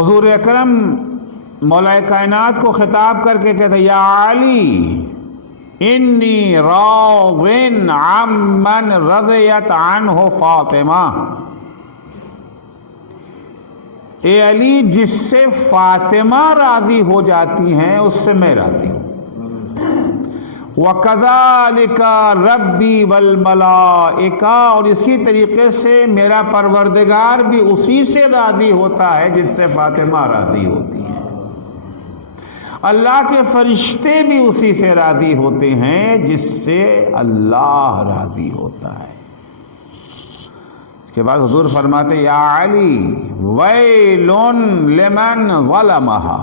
حضور اکرم مولا کائنات کو خطاب کر کے کہتے یا علی انی راض عمن رضیت عنہ فاطمہ، اے علی جس سے فاطمہ راضی ہو جاتی ہیں اس سے میں راضی ہوں۔ وَكَذَلِكَ رَبِّي وَالْمَلَائِكَةُ، اور اسی طریقے سے میرا پروردگار بھی اسی سے راضی ہوتا ہے جس سے فاطمہ راضی ہوتی ہے۔ اللہ کے فرشتے بھی اسی سے راضی ہوتے ہیں جس سے اللہ راضی ہوتا ہے۔ اس کے بعد حضور فرماتے یا علی ویل لمن ظلمہا،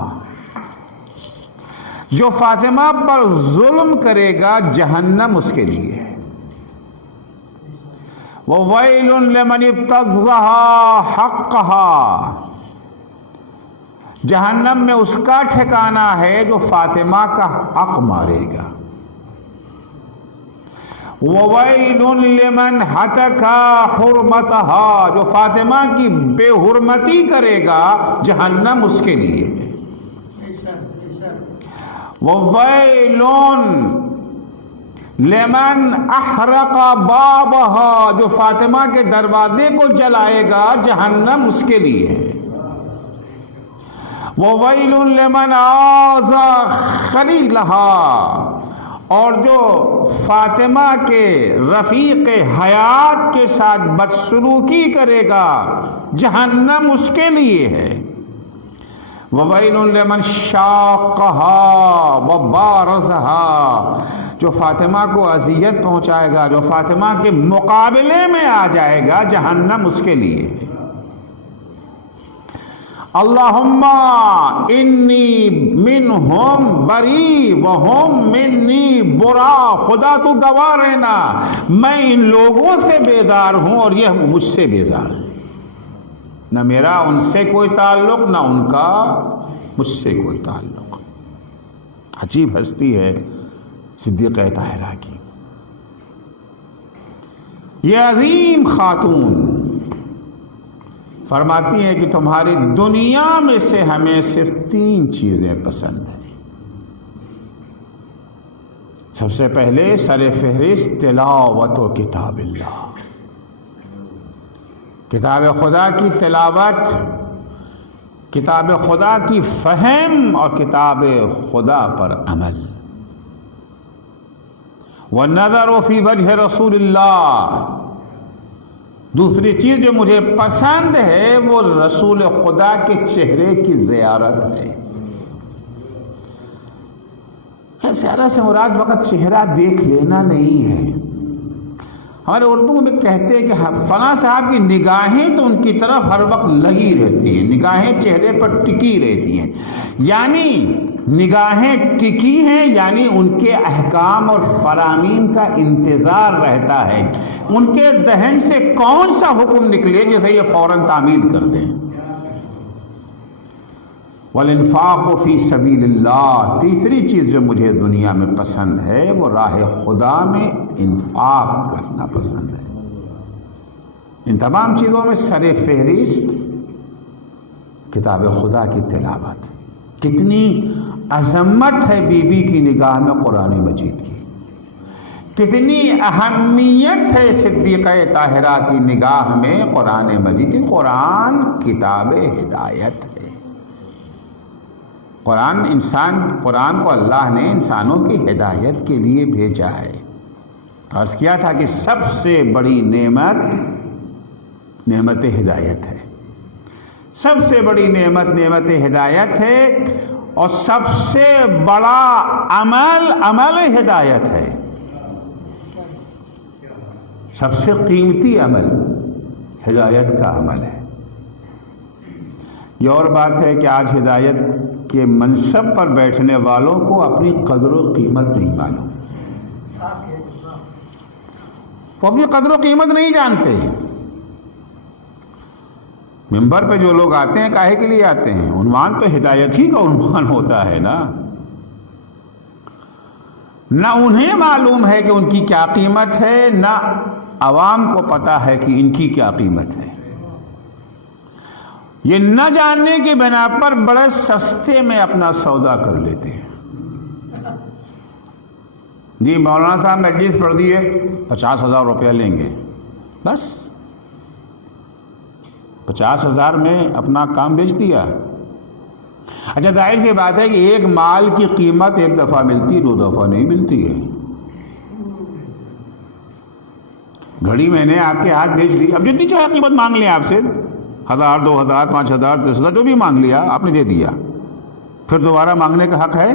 جو فاطمہ پر ظلم کرے گا جہنم اس کے لیے ہے۔ وَوَيْلٌ لَمَنِ ابْتَغَّاهَا حَقَّهَا، جہنم میں اس کا ٹھکانہ ہے جو فاطمہ کا حق مارے گا۔ وَوَيْلٌ لِمَنْ هَتَكَ حُرْمَتَهَا، جو فاطمہ کی بے حرمتی کرے گا جہنم اس کے لیے ہے۔ وَوَيْلٌ لِمَنْ أَحْرَقَ بَابَهَا، جو فاطمہ کے دروازے کو جلائے گا جہنم اس کے لیے ہے۔ وَوَيْلٌ لِمَنْ آذَى خَلِيلَهَا، اور جو فاطمہ کے رفیق حیات کے ساتھ بدسلوکی کرے گا جہنم اس کے لیے ہے۔ وَوَيْلٌ لِمَنْ شَاقَّهَا وَبَارَزَهَا، جو فاطمہ کو اذیت پہنچائے گا، جو فاطمہ کے مقابلے میں آ جائے گا جہنم اس کے لیے ہے۔ اللہم انی منہم بری وہم منی برا، خدا تو گواہ رہنا میں ان لوگوں سے بیزار ہوں اور یہ مجھ سے بیزار ہے، نہ میرا ان سے کوئی تعلق نہ ان کا مجھ سے کوئی تعلق۔ عجیب ہستی ہے صدیقہ طاہرہ کی، یہ عظیم خاتون فرماتی ہیں کہ تمہاری دنیا میں سے ہمیں صرف 3 چیزیں پسند ہیں۔ سب سے پہلے سر فہرست تلاوت و کتاب اللہ، کتاب خدا کی تلاوت، کتاب خدا کی فہم اور کتاب خدا پر عمل۔ والنظر فی وجہ رسول اللہ، دوسری چیز جو مجھے پسند ہے وہ رسول خدا کے چہرے کی زیارت ہے۔ زیارت سے مراد فقط چہرہ دیکھ لینا نہیں ہے۔ ہمارے اردو میں کہتے ہیں کہ فلاں صاحب کی نگاہیں تو ان کی طرف ہر وقت لگی رہتی ہیں، نگاہیں چہرے پر ٹکی رہتی ہیں، یعنی نگاہیں ٹکی ہیں، یعنی ان کے احکام اور فرامین کا انتظار رہتا ہے، ان کے دہن سے کون سا حکم نکلے جیسے یہ فوراً تعمیل کر دیں۔ والانفاق فی سبیل اللہ، تیسری چیز جو مجھے دنیا میں پسند ہے وہ راہ خدا میں انفاق کرنا پسند ہے۔ ان تمام چیزوں میں سر فہرست کتاب خدا کی تلاوت۔ کتنی عظمت ہے بی بی کی نگاہ میں قرآن مجید کی، کتنی اہمیت ہے صدیقہ طاہرہ کی نگاہ میں قرآن مجید۔ قرآن کتاب ہدایت ہے۔ قرآن کو اللہ نے انسانوں کی ہدایت کے لیے بھیجا ہے۔ عرض کیا تھا کہ سب سے بڑی نعمت ہدایت ہے، سب سے بڑی نعمت ہدایت ہے، اور سب سے بڑا عمل ہدایت ہے۔ سب سے قیمتی عمل ہدایت کا عمل ہے۔ یہ اور بات ہے کہ آج ہدایت کے منصب پر بیٹھنے والوں کو اپنی قدر و قیمت نہیں معلوم، وہ اپنی قدر و قیمت نہیں جانتے ہیں۔ ممبر پہ جو لوگ آتے ہیں کاہے کے لیے آتے ہیں؟ عنوان تو ہدایت ہی کا عنوان ہوتا ہے نا۔ نہ انہیں معلوم ہے کہ ان کی کیا قیمت ہے، نہ عوام کو پتہ ہے کہ ان کی کیا قیمت ہے۔ یہ نہ جاننے کی بنا پر بڑے سستے میں اپنا سودا کر لیتے ہیں. جی مولانا صاحب نے حدیث پڑھ دی ہے 50,000 روپیہ لیں گے، بس 50,000 میں اپنا کام بیچ دیا. اچھا ظاہر سی بات ہے کہ ایک مال کی قیمت ایک دفعہ ملتی ہے، 2 دفعہ نہیں ملتی ہے. گھڑی میں نے آپ کے ہاتھ بیچ دی، اب جتنی چاہے قیمت مانگ لیں آپ سے، 1,000 2,000 5,000 10,000 جو بھی مانگ لیا آپ نے دے دیا، پھر دوبارہ مانگنے کا حق ہے؟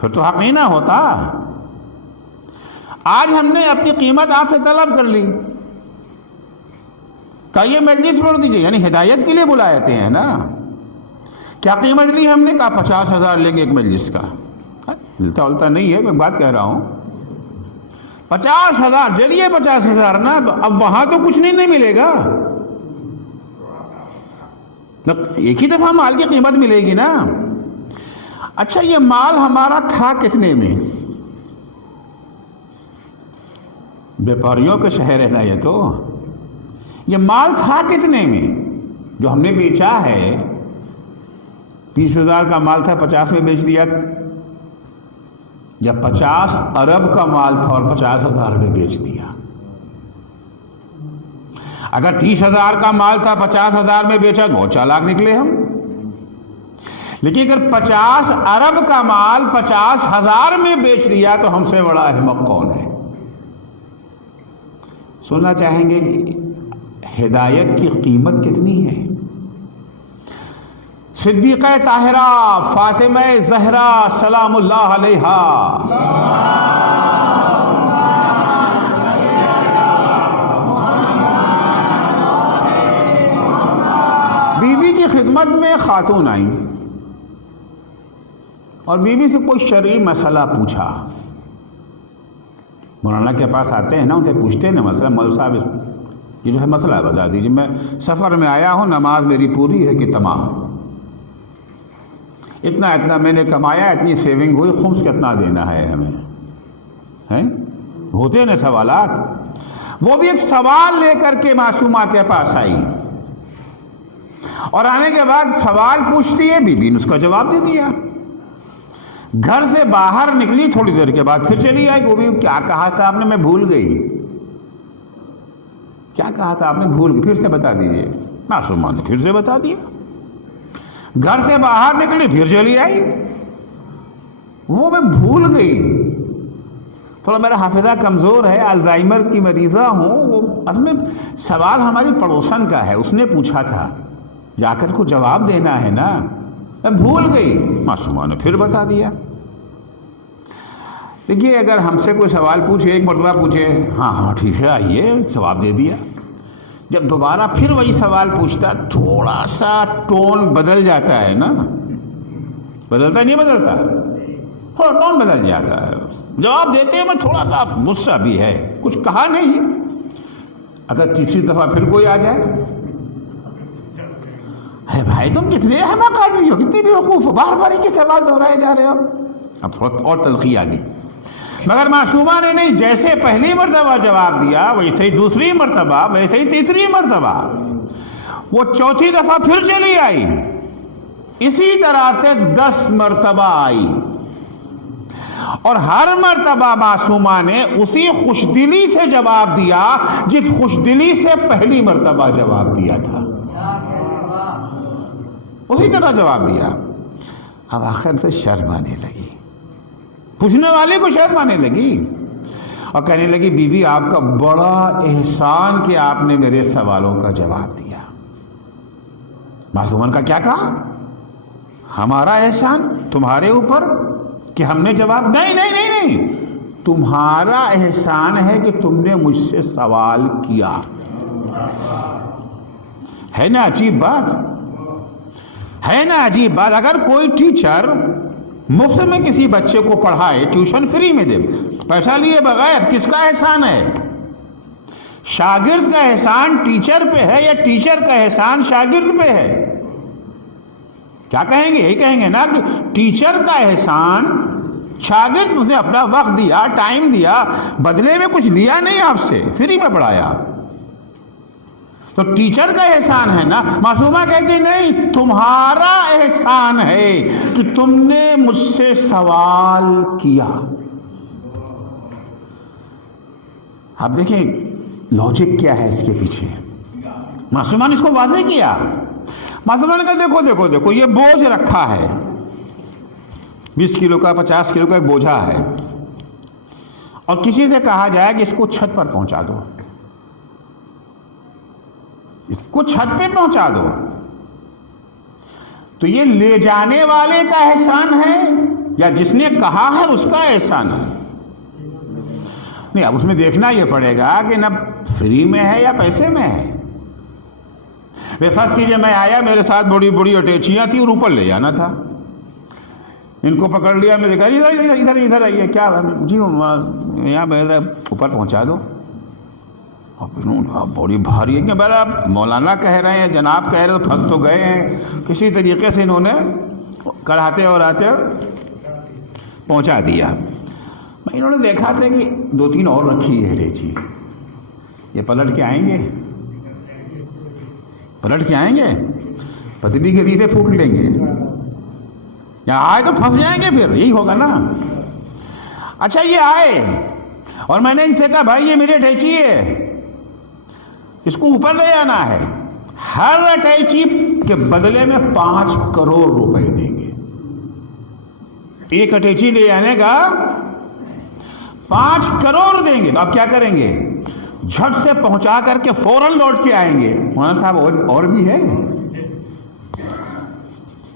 پھر تو حق نہیں نہ ہوتا. آج ہم نے اپنی قیمت آپ سے طلب کر لی، کہا یہ مجلس پڑھ دیجیے، یعنی ہدایت کے لیے بلائے تھے ہیں نا. کیا قیمت لی ہم نے؟ کہا 50,000 لیں گے ایک مجلس کا. ملتا ولتا نہیں ہے، میں بات کہہ رہا ہوں. 50,000 چلیے 50,000 نا، تو اب وہاں تو کچھ نہیں ملے گا، ایک ہی دفعہ مال کی قیمت ملے گی نا. اچھا یہ مال ہمارا تھا کتنے میں؟ بیپاریوں کا شہر ہے نا یہ تو. یہ مال تھا کتنے میں جو ہم نے بیچا ہے؟ 20,000 کا مال تھا 50 میں بیچ دیا، یا 50 ارب کا مال تھا اور 50,000 میں بیچ دیا. اگر 30,000 کا مال تھا 50,000 میں بیچا تو بہت چالاک نکلے ہم. لیکن اگر 50 ارب کا مال 50,000 میں بیچ دیا تو ہم سے بڑا احمق کون ہے؟ سننا چاہیں گے کہ ہدایت کی قیمت کتنی ہے؟ صدیقہ طاہرہ فاطمہ زہرا سلام اللہ علیہا، بیوی کی خدمت میں خاتون آئیں اور بیوی سے کوئی شرعی مسئلہ پوچھا. مولانا کے پاس آتے ہیں نا، ان سے پوچھتے ہیں نا مسئلہ، مولوی صاحب یہ جو ہے مسئلہ بتا دیجیے، میں سفر میں آیا ہوں، نماز میری پوری ہے کہ تمام، اتنا میں نے کمایا، اتنی سیونگ ہوئی، خمس کتنا دینا ہے ہمیں؟ ہیں ہوتے ہیں نا سوالات. وہ بھی ایک سوال لے کر کے معصومہ کے پاس آئی، اور آنے کے بعد سوال پوچھتی ہے، بیوی نے اس کا جواب دے دیا. گھر سے باہر نکلی، تھوڑی دیر کے بعد پھر چلی آئی. وہ بھی کیا کہا تھا آپ نے؟ میں بھول گئی. کیا کہا تھا آپ نے؟ بھول گئی. پھر سے بتا دیجیے. معصومہ نے پھر سے بتا دیا. گھر سے باہر نکلی، پھر چلی آئی. وہ میں بھول گئی. تھوڑا میرا حافظہ کمزور ہے، الزائمر کی مریضہ ہوں. وہ اصل میں سوال ہماری پڑوسن کا ہے، اس نے پوچھا تھا، جا کر کو جواب دینا ہے نا. میں بھول گئی. معصومہ نے پھر بتا دیا. دیکھیے اگر ہم سے کوئی سوال پوچھے، ایک مرتبہ پوچھے، ہاں ٹھیک ہے آئیے، جواب دے دیا. جب دوبارہ پھر وہی سوال پوچھتا، تھوڑا سا ٹون بدل جاتا ہے نا. بدلتا نہیں بدلتا؟ تھوڑا ٹون بدل جاتا ہے. جواب دیتے میں تھوڑا سا غصہ بھی ہے، کچھ کہا نہیں. اگر تیسری دفعہ پھر کوئی آ جائے، ارے بھائی تم کتنے احمق آدمی ہو، کتنی بیوقوف ہو، بار بار ہی سوال دہرائے جا رہے ہو. اب تھوڑا اور تلخی آ گئی. مگر معصومہ نے نہیں، جیسے پہلی مرتبہ جواب دیا ویسے ہی دوسری مرتبہ، ویسے ہی تیسری مرتبہ. وہ چوتھی دفعہ پھر چلی آئی، اسی طرح سے 10 مرتبہ آئی، اور ہر مرتبہ معصومہ نے اسی خوش دلی سے جواب دیا جس خوش دلی سے پہلی مرتبہ جواب دیا تھا. اسی طرح جواب دیا. اب آخر سے شرم آنے لگی، پوچھنے والے کو شرم آنے لگی، اور کہنے لگی بی آپ کا بڑا احسان کہ آپ نے میرے سوالوں کا جواب دیا. معصومن کا کیا کہا؟ ہمارا احسان تمہارے اوپر کہ ہم نے جواب؟ نہیں، تمہارا احسان ہے کہ تم نے مجھ سے سوال کیا. ہے نا عجیب بات؟ ہے نا عجیب بات؟ اگر کوئی ٹیچر مفت میں کسی بچے کو پڑھائے، ٹیوشن فری میں دے، پیسہ لیے بغیر، کس کا احسان ہے؟ شاگرد کا احسان ٹیچر پہ ہے یا ٹیچر کا احسان شاگرد پہ ہے؟ کیا کہیں گے؟ یہی کہیں گے نا کہ ٹیچر کا احسان، شاگرد مجھے اپنا وقت دیا، ٹائم دیا، بدلے میں کچھ لیا نہیں آپ سے، فری میں پڑھایا. تو ٹیچر کا احسان ہے نا. معصومہ کہتی نہیں، تمہارا احسان ہے کہ تم نے مجھ سے سوال کیا. آپ دیکھیں لاجک کیا ہے اس کے پیچھے. معصومہ نے اس کو واضح کیا. معصومہ نے کہا دیکھو دیکھو دیکھو یہ بوجھ رکھا ہے، 20 کلو کا 50 کلو کا ایک بوجھا ہے، اور کسی سے کہا جائے کہ اس کو چھت پر پہنچا دو، اس کو چھت پہ پہنچا دو، تو یہ لے جانے والے کا احسان ہے یا جس نے کہا ہے اس کا احسان ہے؟ نہیں، اب اس میں دیکھنا یہ پڑے گا کہ نہ فری میں ہے یا پیسے میں ہے. فرض کیجئے میں آیا، میرے ساتھ بڑی بڑی اٹیچیاں تھی اور اوپر لے جانا تھا. ان کو پکڑ لیا، میں نے کہا ادھر ادھر ادھر آئیے، کیا جی یہاں میرا اوپر پہنچا دو. بڑی بھاری ہے کہ آپ مولانا کہہ رہے ہیں، جناب کہہ رہے ہیں، تو پھنس تو گئے ہیں. کسی طریقے سے انہوں نے کراتے اور آتے پہنچا دیا. انہوں نے دیکھا تھا کہ 2-3 اور رکھی ہے اٹیچی، یہ پلٹ کے آئیں گے، پلٹ کے آئیں گے، پتلی کے ریتیں پھوٹ لیں گے، یہاں آئے تو پھنس جائیں گے، پھر یہی ہوگا نا. اچھا یہ آئے اور میں نے ان سے کہا بھائی یہ میری اٹیچی ہے، اس کو اوپر لے جانا ہے، ہر اٹیچی کے بدلے میں 5 کروڑ روپے دیں گے. ایک اٹیچی لے جانے کا 5 کروڑ دیں گے. تو آپ کیا کریں گے؟ جھٹ سے پہنچا کر کے فوراً لوٹ کے آئیں گے. مولانا صاحب اور بھی ہے،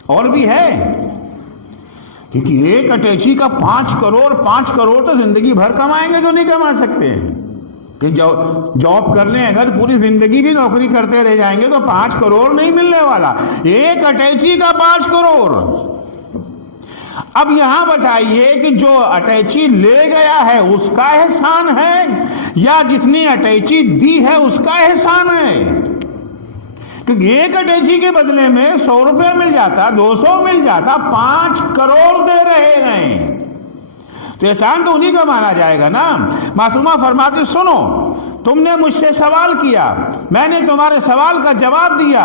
اور بھی ہے، کیونکہ ایک اٹیچی کا 5 کروڑ تو زندگی بھر کمائیں گے تو نہیں کما سکتے ہیں. کہ جاب کر لیں اگر پوری زندگی بھی نوکری کرتے رہ جائیں گے تو 5 کروڑ نہیں ملنے والا. ایک اٹیچی کا 5 کروڑ. اب یہاں بتائیے کہ جو اٹیچی لے گیا ہے اس کا احسان ہے یا جس نے اٹیچی دی ہے اس کا احسان ہے؟ کیونکہ ایک اٹیچی کے بدلے میں 100 روپے مل جاتا، 200 مل جاتا، 5 کروڑ دے رہے ہیں تو احسان تو انہی کا مانا جائے گا نا. معصومہ فرماتی سنو، تم نے مجھ سے سوال کیا، میں نے تمہارے سوال کا جواب دیا،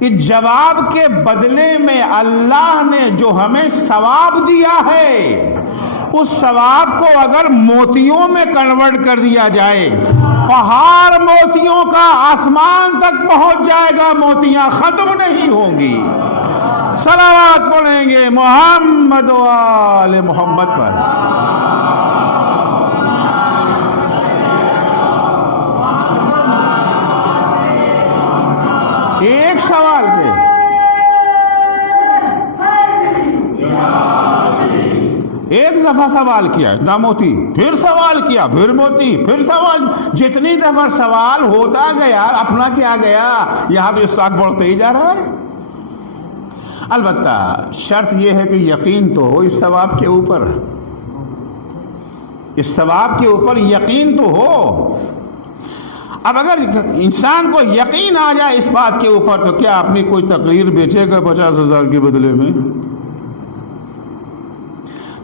اس جواب کے بدلے میں اللہ نے جو ہمیں ثواب دیا ہے اس ثواب کو اگر موتیوں میں کنورٹ کر دیا جائے، پہاڑ موتیوں کا آسمان تک پہنچ جائے گا، موتیاں ختم نہیں ہوں گی. صلوات پڑھیں گے محمد و آل محمد پر. ایک سوال پہ ایک دفعہ سوال کیا اتنا موتی، پھر سوال کیا پھر موتی، پھر سوال، جتنی دفعہ سوال ہوتا گیا اپنا کیا گیا، یہاں تو اسٹاک بڑھتے ہی جا رہا ہے. البتہ شرط یہ ہے کہ یقین تو ہو اس ثواب کے اوپر، اس ثواب کے اوپر یقین تو ہو. اب اگر انسان کو یقین آ جائے اس بات کے اوپر تو کیا اپنی کوئی تقریر بیچے گا 50,000 کے بدلے میں؟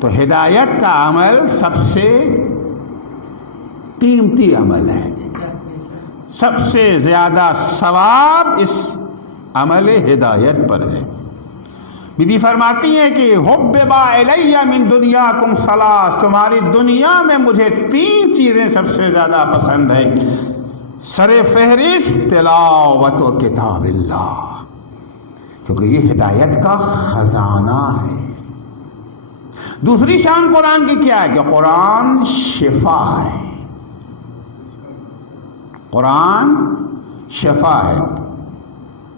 تو ہدایت کا عمل سب سے قیمتی عمل ہے، سب سے زیادہ ثواب اس عمل ہدایت پر ہے. بیوی فرماتی ہیں کہ حبب الی من دنیاکم ثلاث، تمہاری دنیا میں مجھے 3 چیزیں سب سے زیادہ پسند ہیں. سر فہرست تلاوت و کتاب اللہ، کیونکہ یہ ہدایت کا خزانہ ہے. دوسری شان قرآن کی کیا ہے کہ قرآن شفا ہے، قرآن شفا ہے.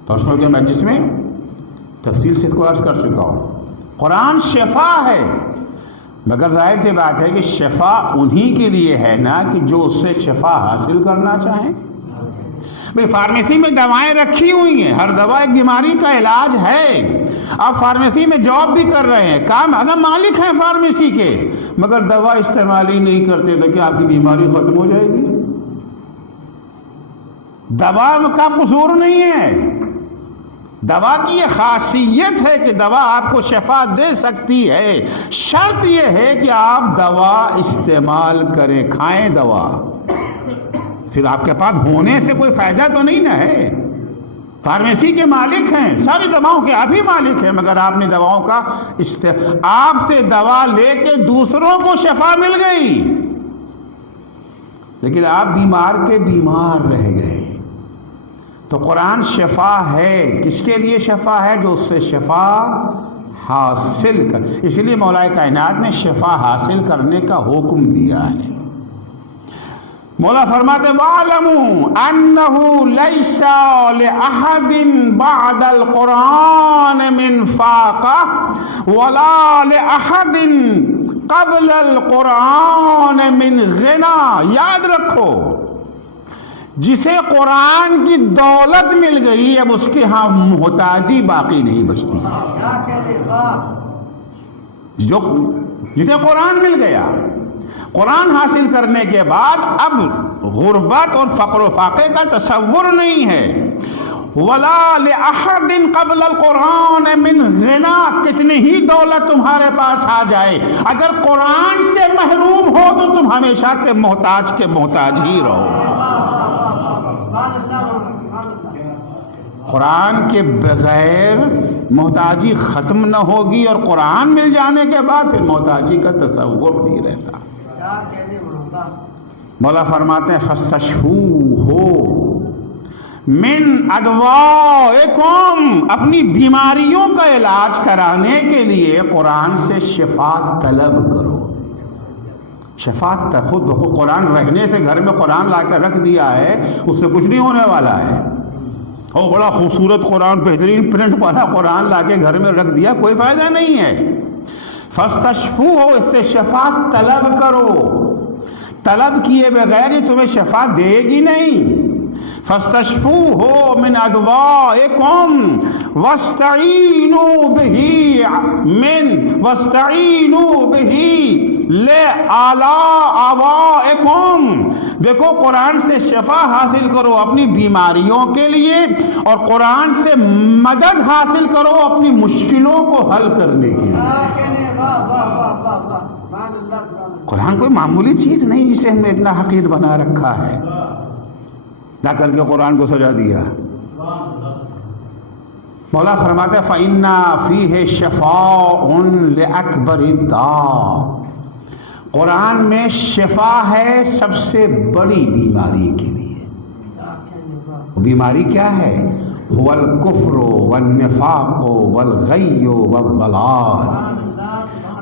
پرسنوں کے مجلس میں تفصیل سے اس کو عرض کر چکا ہوں. قرآن شفا ہے، مگر ظاہر سی بات ہے کہ شفا انہی کے لیے ہے نا کہ جو اس سے شفا حاصل کرنا چاہیں. بھئی فارمیسی میں دوائیں رکھی ہوئی ہیں، ہر دوا ایک بیماری کا علاج ہے. آپ فارمیسی میں جاب بھی کر رہے ہیں، کام اگر مالک ہیں فارمیسی کے، مگر دوا استعمال ہی نہیں کرتے تو کیا آپ کی بیماری ختم ہو جائے گی؟ دوا کا قصور نہیں ہے، دوا کی یہ خاصیت ہے کہ دوا آپ کو شفا دے سکتی ہے. شرط یہ ہے کہ آپ دوا استعمال کریں، کھائیں دوا. صرف آپ کے پاس ہونے سے کوئی فائدہ تو نہیں نا ہے. فارمیسی کے مالک ہیں، ساری دواؤں کے آپ ہی مالک ہیں، مگر آپ نے دواؤں کا آپ سے دوا لے کے دوسروں کو شفا مل گئی، لیکن آپ بیمار کے بیمار رہ گئے. تو قرآن شفا ہے. کس کے لیے شفا ہے؟ جو اس سے شفا حاصل کر. اس لیے مولا کائنات نے شفا حاصل کرنے کا حکم دیا ہے. مولا فرماتے وَاعْلَمُوا أَنَّهُ لَيْسَ لِأَحَدٍ بَعْدَ الْقُرْآنِ مِنْ فَاقَةٍ وَلَا لِأَحَدٍ قَبْلَ الْقُرْآنِ مِنْ غِنَى. یاد رکھو، جسے قرآن کی دولت مل گئی اب اس کے ہاں محتاجی باقی نہیں بچتی. جسے قرآن مل گیا، قرآن حاصل کرنے کے بعد اب غربت اور فقر و فاقے کا تصور نہیں ہے. وَلَا لِأَحَدٍ قَبْلَ الْقُرْآنِ مِنْ غِنَى. کتنی ہی دولت تمہارے پاس آ جائے، اگر قرآن سے محروم ہو تو تم ہمیشہ کے محتاج ہی رہو. قرآن کے بغیر محتاجی ختم نہ ہوگی، اور قرآن مل جانے کے بعد پھر محتاجی کا تصور نہیں رہتا. مولا فرماتے ہیں فَاسْتَشْفُوهُ مِنْ أَدْوَائِكُمْ. اپنی بیماریوں کا علاج کرانے کے لیے قرآن سے شفا طلب کرو. شفا خود بخود قرآن رہنے سے، گھر میں قرآن لا کر رکھ دیا ہے، اس سے کچھ نہیں ہونے والا ہے. اور بڑا خوبصورت قرآن، بہترین پرنٹ والا قرآن لا کے گھر میں رکھ دیا، کوئی فائدہ نہیں ہے. فَاسْتَشْفُوهُ، اس سے شفا طلب کرو. طلب کیے بغیر یہ تمہیں شفا دے گی نہیں. فَاسْتَشْفُوهُ مِنْ أَدْوَائِكُمْ وَاسْتَعِينُوا بِهِ لِآلَائِكُمْ. دیکھو، قرآن سے شفا حاصل کرو اپنی بیماریوں کے لیے، اور قرآن سے مدد حاصل کرو اپنی مشکلوں کو حل کرنے کے لیے. قرآن کوئی معمولی چیز نہیں جسے ہم نے اتنا حقیر بنا رکھا ہے، نہ کر کے قرآن کو سجا دیا. مولا فرماتے فَإِنَّ فِيهِ شِفَاءٌ لِأَكْبَرِ الدَّاءِ. قرآن میں شفا ہے سب سے بڑی بیماری کے لیے. بیماری کیا ہے؟ هُوَ الْكُفْرُ وَالنِّفَاقُ وَالْغَيُّ وَالضَّلَالُ.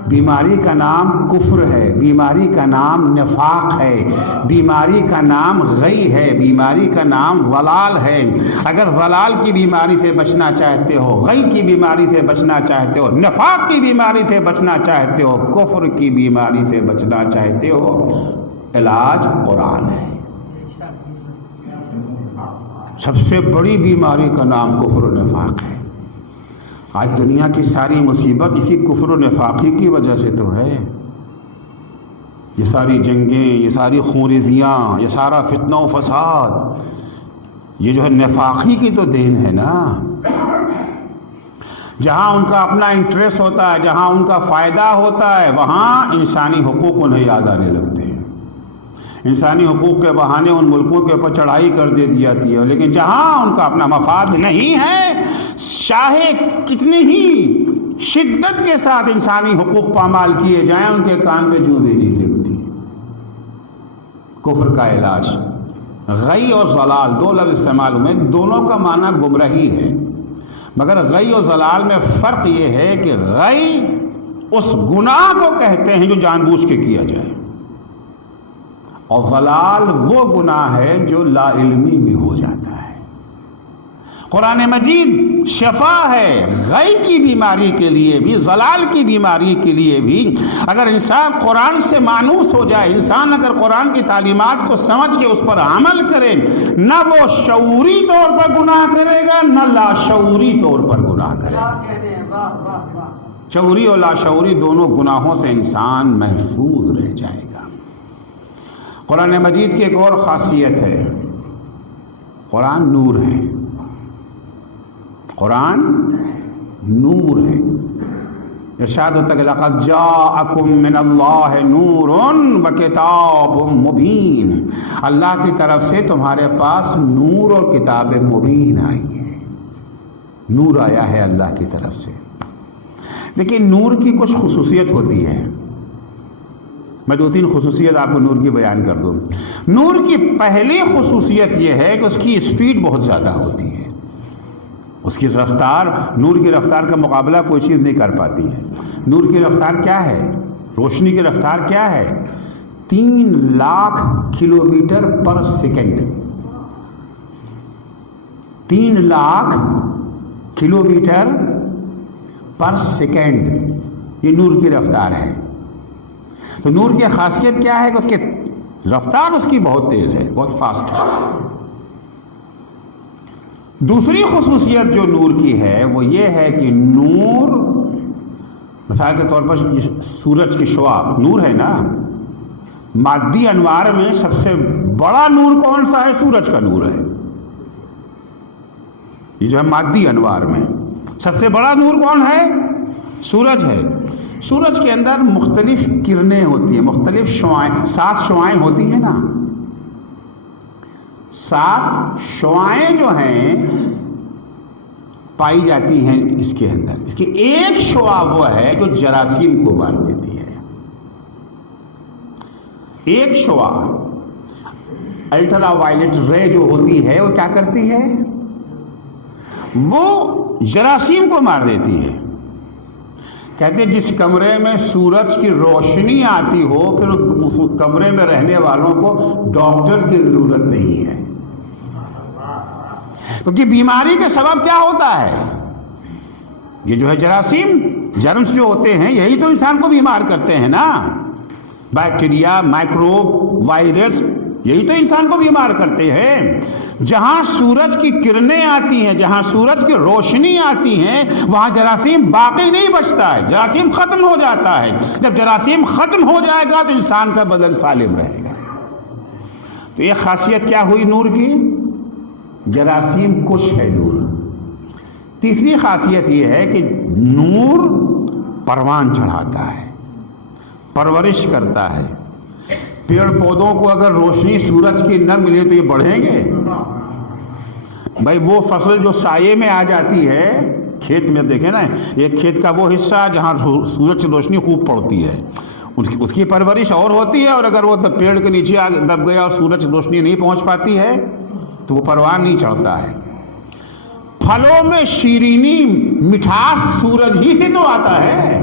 بیماری کا نام کفر ہے، بیماری کا نام نفاق ہے، بیماری کا نام غی ہے، بیماری کا نام ضلال ہے. اگر ضلال کی بیماری سے بچنا چاہتے ہو، غی کی بیماری سے بچنا چاہتے ہو، نفاق کی بیماری سے بچنا چاہتے ہو، کفر کی بیماری سے بچنا چاہتے ہو، علاج قرآن ہے. سب سے بڑی بیماری کا نام کفر و نفاق ہے. آج دنیا کی ساری مصیبت اسی کفر و نفاقی کی وجہ سے تو ہے. یہ ساری جنگیں، یہ ساری خونریزیاں، یہ سارا فتنہ و فساد، یہ جو ہے نفاقی کی تو دین ہے نا. جہاں ان کا اپنا انٹرسٹ ہوتا ہے، جہاں ان کا فائدہ ہوتا ہے، وہاں انسانی حقوق انہیں یاد آنے لگتے ہیں. انسانی حقوق کے بہانے ان ملکوں کے اوپر چڑھائی کر دی جاتی ہے، لیکن جہاں ان کا اپنا مفاد نہیں ہے، چاہے کتنی ہی شدت کے ساتھ انسانی حقوق پامال کیے جائیں، ان کے کان پہ جوں بھی نہیں لگتی. کفر کا علاج غی اور ضلال دو لفظ استعمال ہوئے، دونوں کا معنی گمراہی ہے، مگر غی اور ضلال میں فرق یہ ہے کہ غی اس گناہ کو کہتے ہیں جو جان بوجھ کے کیا جائے، اور ضلال وہ گناہ ہے جو لا علمی میں ہو جاتا ہے. قرآن مجید شفا ہے غی کی بیماری کے لیے بھی، ضلال کی بیماری کے لیے بھی. اگر انسان قرآن سے مانوس ہو جائے، انسان اگر قرآن کی تعلیمات کو سمجھ کے اس پر عمل کرے، نہ وہ شعوری طور پر گناہ کرے گا، نہ لاشعوری طور پر گناہ کرے گا. شعوری اور لاشعوری دونوں گناہوں سے انسان محفوظ رہ جائے گا. قرآن مجید کی ایک اور خاصیت ہے، قرآن نور ہے. قرآن نور ہے. ارشاد ہوتا ہے کہ لقد جاءکم من اللہ نور وکتاب مبین، اللہ کی طرف سے تمہارے پاس نور اور کتاب مبین آئی ہے، نور آیا ہے اللہ کی طرف سے۔ لیکن نور کی کچھ خصوصیت ہوتی ہے، میں 2-3 خصوصیت آپ کو نور کی بیان کر دوں۔ نور کی پہلی خصوصیت یہ ہے کہ اس کی اسپیڈ بہت زیادہ ہوتی ہے، اس کی رفتار، نور کی رفتار کا مقابلہ کوئی چیز نہیں کر پاتی ہے۔ نور کی رفتار کیا ہے؟ روشنی کی رفتار کیا ہے؟ 3 lakh kilometre per second, 3 lakh kilometre per second, یہ نور کی رفتار ہے۔ تو نور کی خاصیت کیا ہے کہ اس کی رفتار اس کی بہت تیز ہے، بہت فاسٹ ہے۔ دوسری خصوصیت جو نور کی ہے وہ یہ ہے کہ نور، مثال کے طور پر سورج کی شعاع نور ہے نا، مادی انوار میں سب سے بڑا نور کون سا ہے؟ سورج کا نور ہے۔ یہ جو ہے مادی انوار میں سب سے بڑا نور کون ہے؟ سورج ہے۔ سورج کے اندر مختلف کرنیں ہوتی ہیں، مختلف شعاعیں، 7 شعاعیں ہوتی ہیں نا، 7 شعاعیں جو ہیں پائی جاتی ہیں اس کے اندر۔ اس کی ایک شعاع وہ ہے جو جراثیم کو مار دیتی ہے، ایک شعاع الٹرا وائلٹ رے جو ہوتی ہے وہ کیا کرتی ہے؟ وہ جراثیم کو مار دیتی ہے۔ کہتے ہیں جس کمرے میں سورج کی روشنی آتی ہو پھر اس کمرے میں رہنے والوں کو ڈاکٹر کی ضرورت نہیں ہے، کیونکہ بیماری کے سبب کیا ہوتا ہے؟ یہ جو ہے جراثیم، جرمز جو ہوتے ہیں یہی تو انسان کو بیمار کرتے ہیں نا، بیکٹیریا، مائکروب، وائرس، یہی تو انسان کو بیمار کرتے ہیں۔ جہاں سورج کی کرنیں آتی ہیں، جہاں سورج کی روشنی آتی ہیں، وہاں جراثیم باقی نہیں بچتا ہے، جراثیم ختم ہو جاتا ہے۔ جب جراثیم ختم ہو جائے گا تو انسان کا بدن سالم رہے گا۔ تو یہ خاصیت کیا ہوئی نور کی؟ جراثیم کش ہے نور۔ تیسری خاصیت یہ ہے کہ نور پروان چڑھاتا ہے، پرورش کرتا ہے۔ پیڑ پودوں کو اگر روشنی سورج کی نہ ملے تو یہ بڑھیں گے؟ بھائی وہ فصل جو سائے میں آ جاتی ہے، کھیت میں دیکھیں نا، ایک کھیت کا وہ حصہ جہاں سورج کی روشنی خوب پڑتی ہے، اس کی پرورش اور ہوتی ہے، اور اگر وہ پیڑ کے نیچے دب گیا اور سورج کی روشنی نہیں پہنچ پاتی ہے تو وہ پروان نہیں چڑھتا ہے۔ پھلوں میں شیرینی، مٹھاس سورج ہی سے تو آتا ہے۔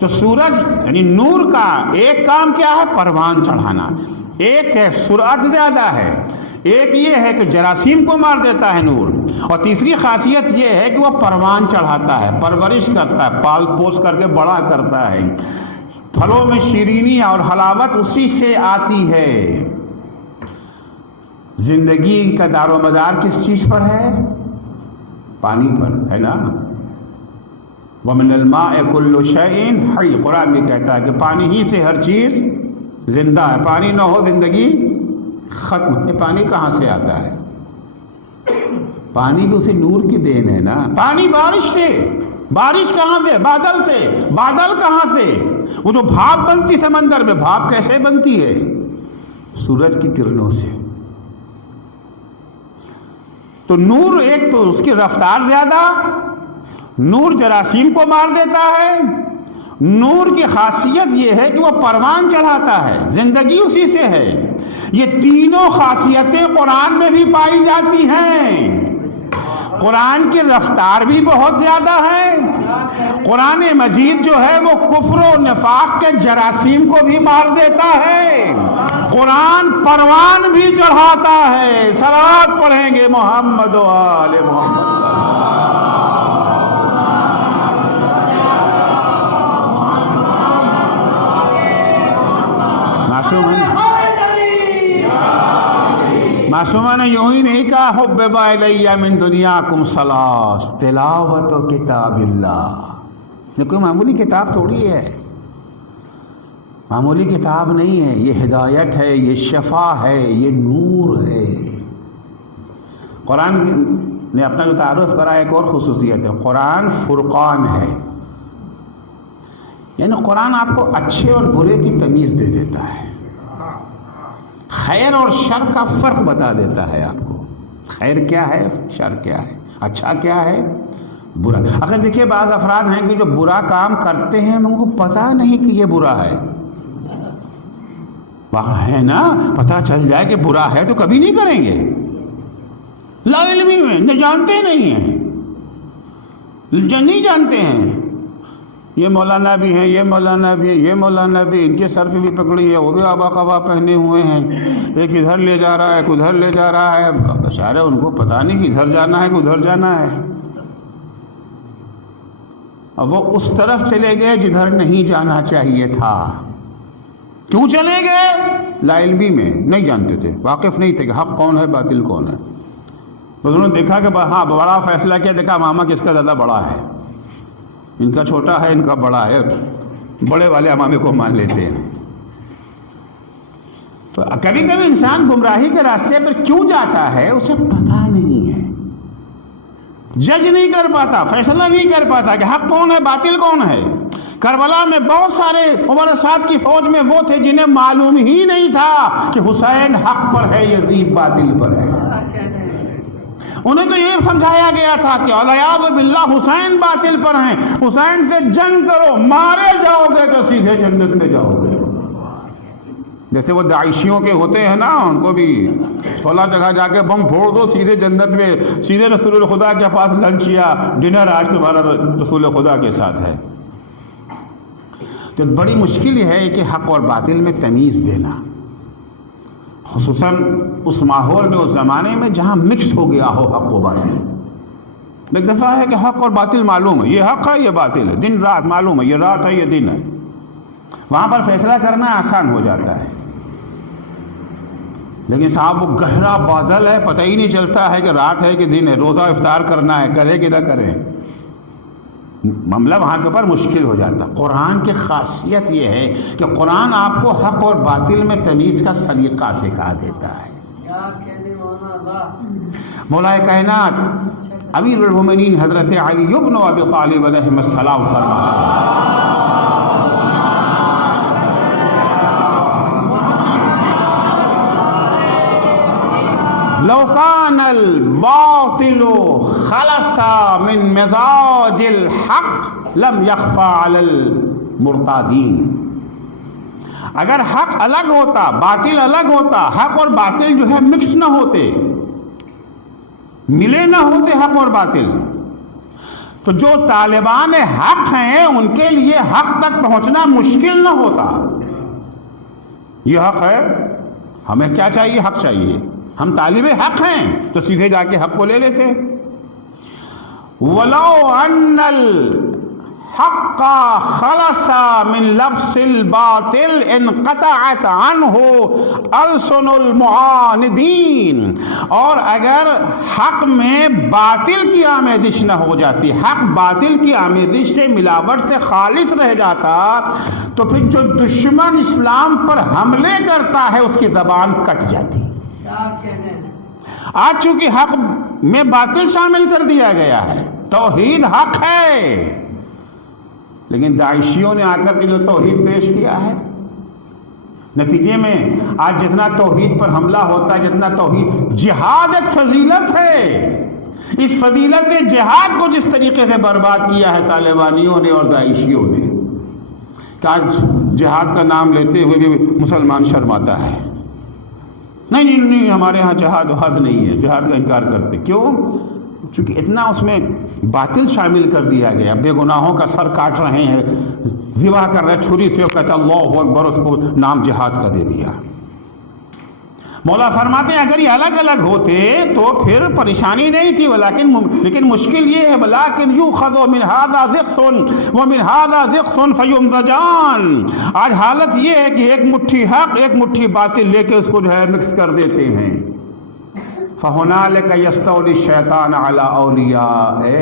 تو سورج یعنی نور کا ایک کام کیا ہے؟ پروان چڑھانا۔ ایک ہے سرعت زیادہ ہے، ایک یہ ہے کہ جراثیم کو مار دیتا ہے نور، اور تیسری خاصیت یہ ہے کہ وہ پروان چڑھاتا ہے، پرورش کرتا ہے، پال پوس کر کے بڑا کرتا ہے۔ پھلوں میں شیرینی اور حلاوت اسی سے آتی ہے۔ زندگی کا دار و مدار کس چیز پر ہے؟ پانی پر ہے نا۔ وَمِنَ الْمَاءِ كُلُّ شَيْءٍ حَيٍّ، قرآن میں کہتا ہے کہ پانی ہی سے ہر چیز زندہ ہے، پانی نہ ہو زندگی ختم۔ یہ پانی کہاں سے آتا ہے؟ پانی بھی اسی نور کی دین ہے نا۔ پانی بارش سے، بارش کہاں سے؟ بادل سے۔ بادل کہاں سے؟ وہ جو بھاپ بنتی سمندر میں، بھاپ کیسے بنتی ہے؟ سورج کی کرنوں سے۔ تو نور ایک تو اس کی رفتار زیادہ، نور جراثیم کو مار دیتا ہے، نور کی خاصیت یہ ہے کہ وہ پروان چڑھاتا ہے، زندگی اسی سے ہے۔ یہ تینوں خاصیتیں قرآن میں بھی پائی جاتی ہیں۔ قرآن کی رفتار بھی بہت زیادہ ہے۔ قرآن مجید جو ہے وہ کفر و نفاق کے جراثیم کو بھی مار دیتا ہے، قرآن پروان بھی چڑھاتا ہے۔ صلوات پڑھیں گے محمد و آل محمد۔ معصومہ نے یوں ہی نہیں کہا حبب الی من دنیاکم ثلاث، تلاوت کتاب اللہ۔ یہ کوئی معمولی کتاب تھوڑی ہے، معمولی کتاب نہیں ہے، یہ ہدایت ہے، یہ شفا ہے، یہ نور ہے۔ قرآن نے اپنا جو تعارف کرا ایک اور خصوصیت ہے، قرآن فرقان ہے، یعنی قرآن آپ کو اچھے اور برے کی تمیز دے دیتا ہے، خیر اور شر کا فرق بتا دیتا ہے آپ کو، خیر کیا ہے، شر کیا ہے، اچھا کیا ہے، برا۔ اگر دیکھیے بعض افراد ہیں کہ جو برا کام کرتے ہیں ان کو پتہ نہیں کہ یہ برا ہے، وہاں ہے نا، پتہ چل جائے کہ برا ہے تو کبھی نہیں کریں گے، لا علمی میں نہ جانتے نہیں ہیں، نہیں جانتے ہیں، یہ مولانا بھی ہیں، یہ مولانا بھی ہے، یہ مولانا بھی، ان کے سر پہ بھی پکڑی ہے، وہ بھی آبا قبا پہنے ہوئے ہیں، ایک ادھر لے جا رہا ہے، ایک ادھر لے جا رہا ہے، بیچارے ان کو پتہ نہیں کہ ادھر جانا ہے کہ ادھر جانا ہے، اب وہ اس طرف چلے گئے جدھر نہیں جانا چاہیے تھا۔ کیوں چلے گئے؟ لا علمی میں، نہیں جانتے تھے، واقف نہیں تھے کہ حق کون ہے باطل کون ہے۔ تو انہوں نے دیکھا کہ ہاں بڑا فیصلہ کیا، دیکھا امامہ کس کا زیادہ بڑا ہے، ان کا چھوٹا ہے، ان کا بڑا ہے، بڑے والے امامے کو مان لیتے ہیں۔ تو کبھی کبھی انسان گمراہی کے راستے پر کیوں جاتا ہے اسے پتہ نہیں ہے، جج نہیں کر پاتا، فیصلہ نہیں کر پاتا کہ حق کون ہے باطل کون ہے۔ کربلا میں بہت سارے عمر سعد کی فوج میں وہ تھے جنہیں معلوم ہی نہیں تھا کہ حسین حق پر ہے، یزید باطل پر ہے، انہیں تو یہ سمجھایا گیا تھا کہ والعیاذ باللہ حسین باطل پر ہیں، حسین سے جنگ کرو، مارے جاؤ گے تو سیدھے جنت میں جاؤ گے۔ جیسے وہ داعشیوں کے ہوتے ہیں نا، ان کو بھی فلاں جگہ جا کے بم پھوڑ دو، سیدھے جنت میں، سیدھے رسول خدا کے پاس لنچ یا ڈنر آج تمہارا رسول خدا کے ساتھ ہے۔ تو بڑی مشکل ہے کہ حق اور باطل میں تمیز دینا، خصوصاً اس ماحول میں، اس زمانے میں جہاں مکس ہو گیا ہو حق و باطل۔ ایک دفعہ ہے کہ حق اور باطل معلوم ہے، یہ حق ہے یہ باطل ہے، دن رات معلوم ہے، یہ رات ہے یہ دن ہے، وہاں پر فیصلہ کرنا آسان ہو جاتا ہے۔ لیکن صاحب وہ گہرا بادل ہے، پتہ ہی نہیں چلتا ہے کہ رات ہے کہ دن ہے، روزہ افطار کرنا ہے، کرے کہ نہ کرے، معاملہ وہاں کے اوپر مشکل ہو جاتا۔ قرآن کی خاصیت یہ ہے کہ قرآن آپ کو حق اور باطل میں تمیز کا سلیقہ سکھا دیتا ہے۔ مولا کائنات امیر المومنین حضرت علی بن ابی طالب علیہ السلام فرماتے لو کان الباطل خلص من مزاج الحق لم یخفى علی المرتادین، اگر حق الگ ہوتا باطل الگ ہوتا، حق اور باطل جو ہے مکس نہ ہوتے، ملے نہ ہوتے حق اور باطل، تو جو طالبان حق ہیں ان کے لیے حق تک پہنچنا مشکل نہ ہوتا۔ یہ حق ہے، ہمیں کیا چاہیے؟ حق چاہیے، ہم طالب حق ہیں تو سیدھے جا کے حق کو لے لیتے۔ وَلَوْ أَنَّ الْحَقَّ خَلَصَ مِنْ لَبْسِ الْبَاطِلِ انْقَطَعَتْ عَنْهُ أَلْسُنُ الْمُعَانِدِينَ، اور اگر حق میں باطل کی آمیزش نہ ہو جاتی، حق باطل کی آمیزش سے، ملاوٹ سے خالص رہ جاتا، تو پھر جو دشمن اسلام پر حملے کرتا ہے اس کی زبان کٹ جاتی۔ آج چونکہ حق میں باطل شامل کر دیا گیا ہے، توحید حق ہے، لیکن داعشیوں نے آ کر کے جو توحید پیش کیا ہے، نتیجے میں آج جتنا توحید پر حملہ ہوتا ہے، جتنا توحید، جہاد ایک فضیلت ہے، اس فضیلت جہاد کو جس طریقے سے برباد کیا ہے طالبانیوں نے اور داعشیوں نے، کہ آج جہاد کا نام لیتے ہوئے بھی مسلمان شرماتا ہے، نہیں ہمارے ہاں جہاد حد نہیں ہے، جہاد کا انکار کرتے۔ کیوں؟ چونکہ اتنا اس میں باطل شامل کر دیا گیا، بے گناہوں کا سر کاٹ رہے ہیں، ذبح کر رہے چھری سے، کہتا اللہ اکبر، اس کو نام جہاد کا دے دیا۔ مولا فرماتے ہیں اگر یہ الگ الگ ہوتے تو پھر پریشانی نہیں تھی، لیکن مشکل یہ ہے، وَلَٰكِنْ يُؤْخَذُ مِنْ هَٰذَا ضِغْثٌ وَمِنْ هَٰذَا ضِغْثٌ فَيُمْزَجَانِ، آج حالت یہ ہے کہ ایک مٹھی حق ایک مٹھی باطل لے کے اس کو جو ہے مکس کر دیتے ہیں۔ فَهُنَالِكَ يَسْتَوْلِي الشَّيْطَانُ عَلَىٰ أَوْلِيَائِهِ،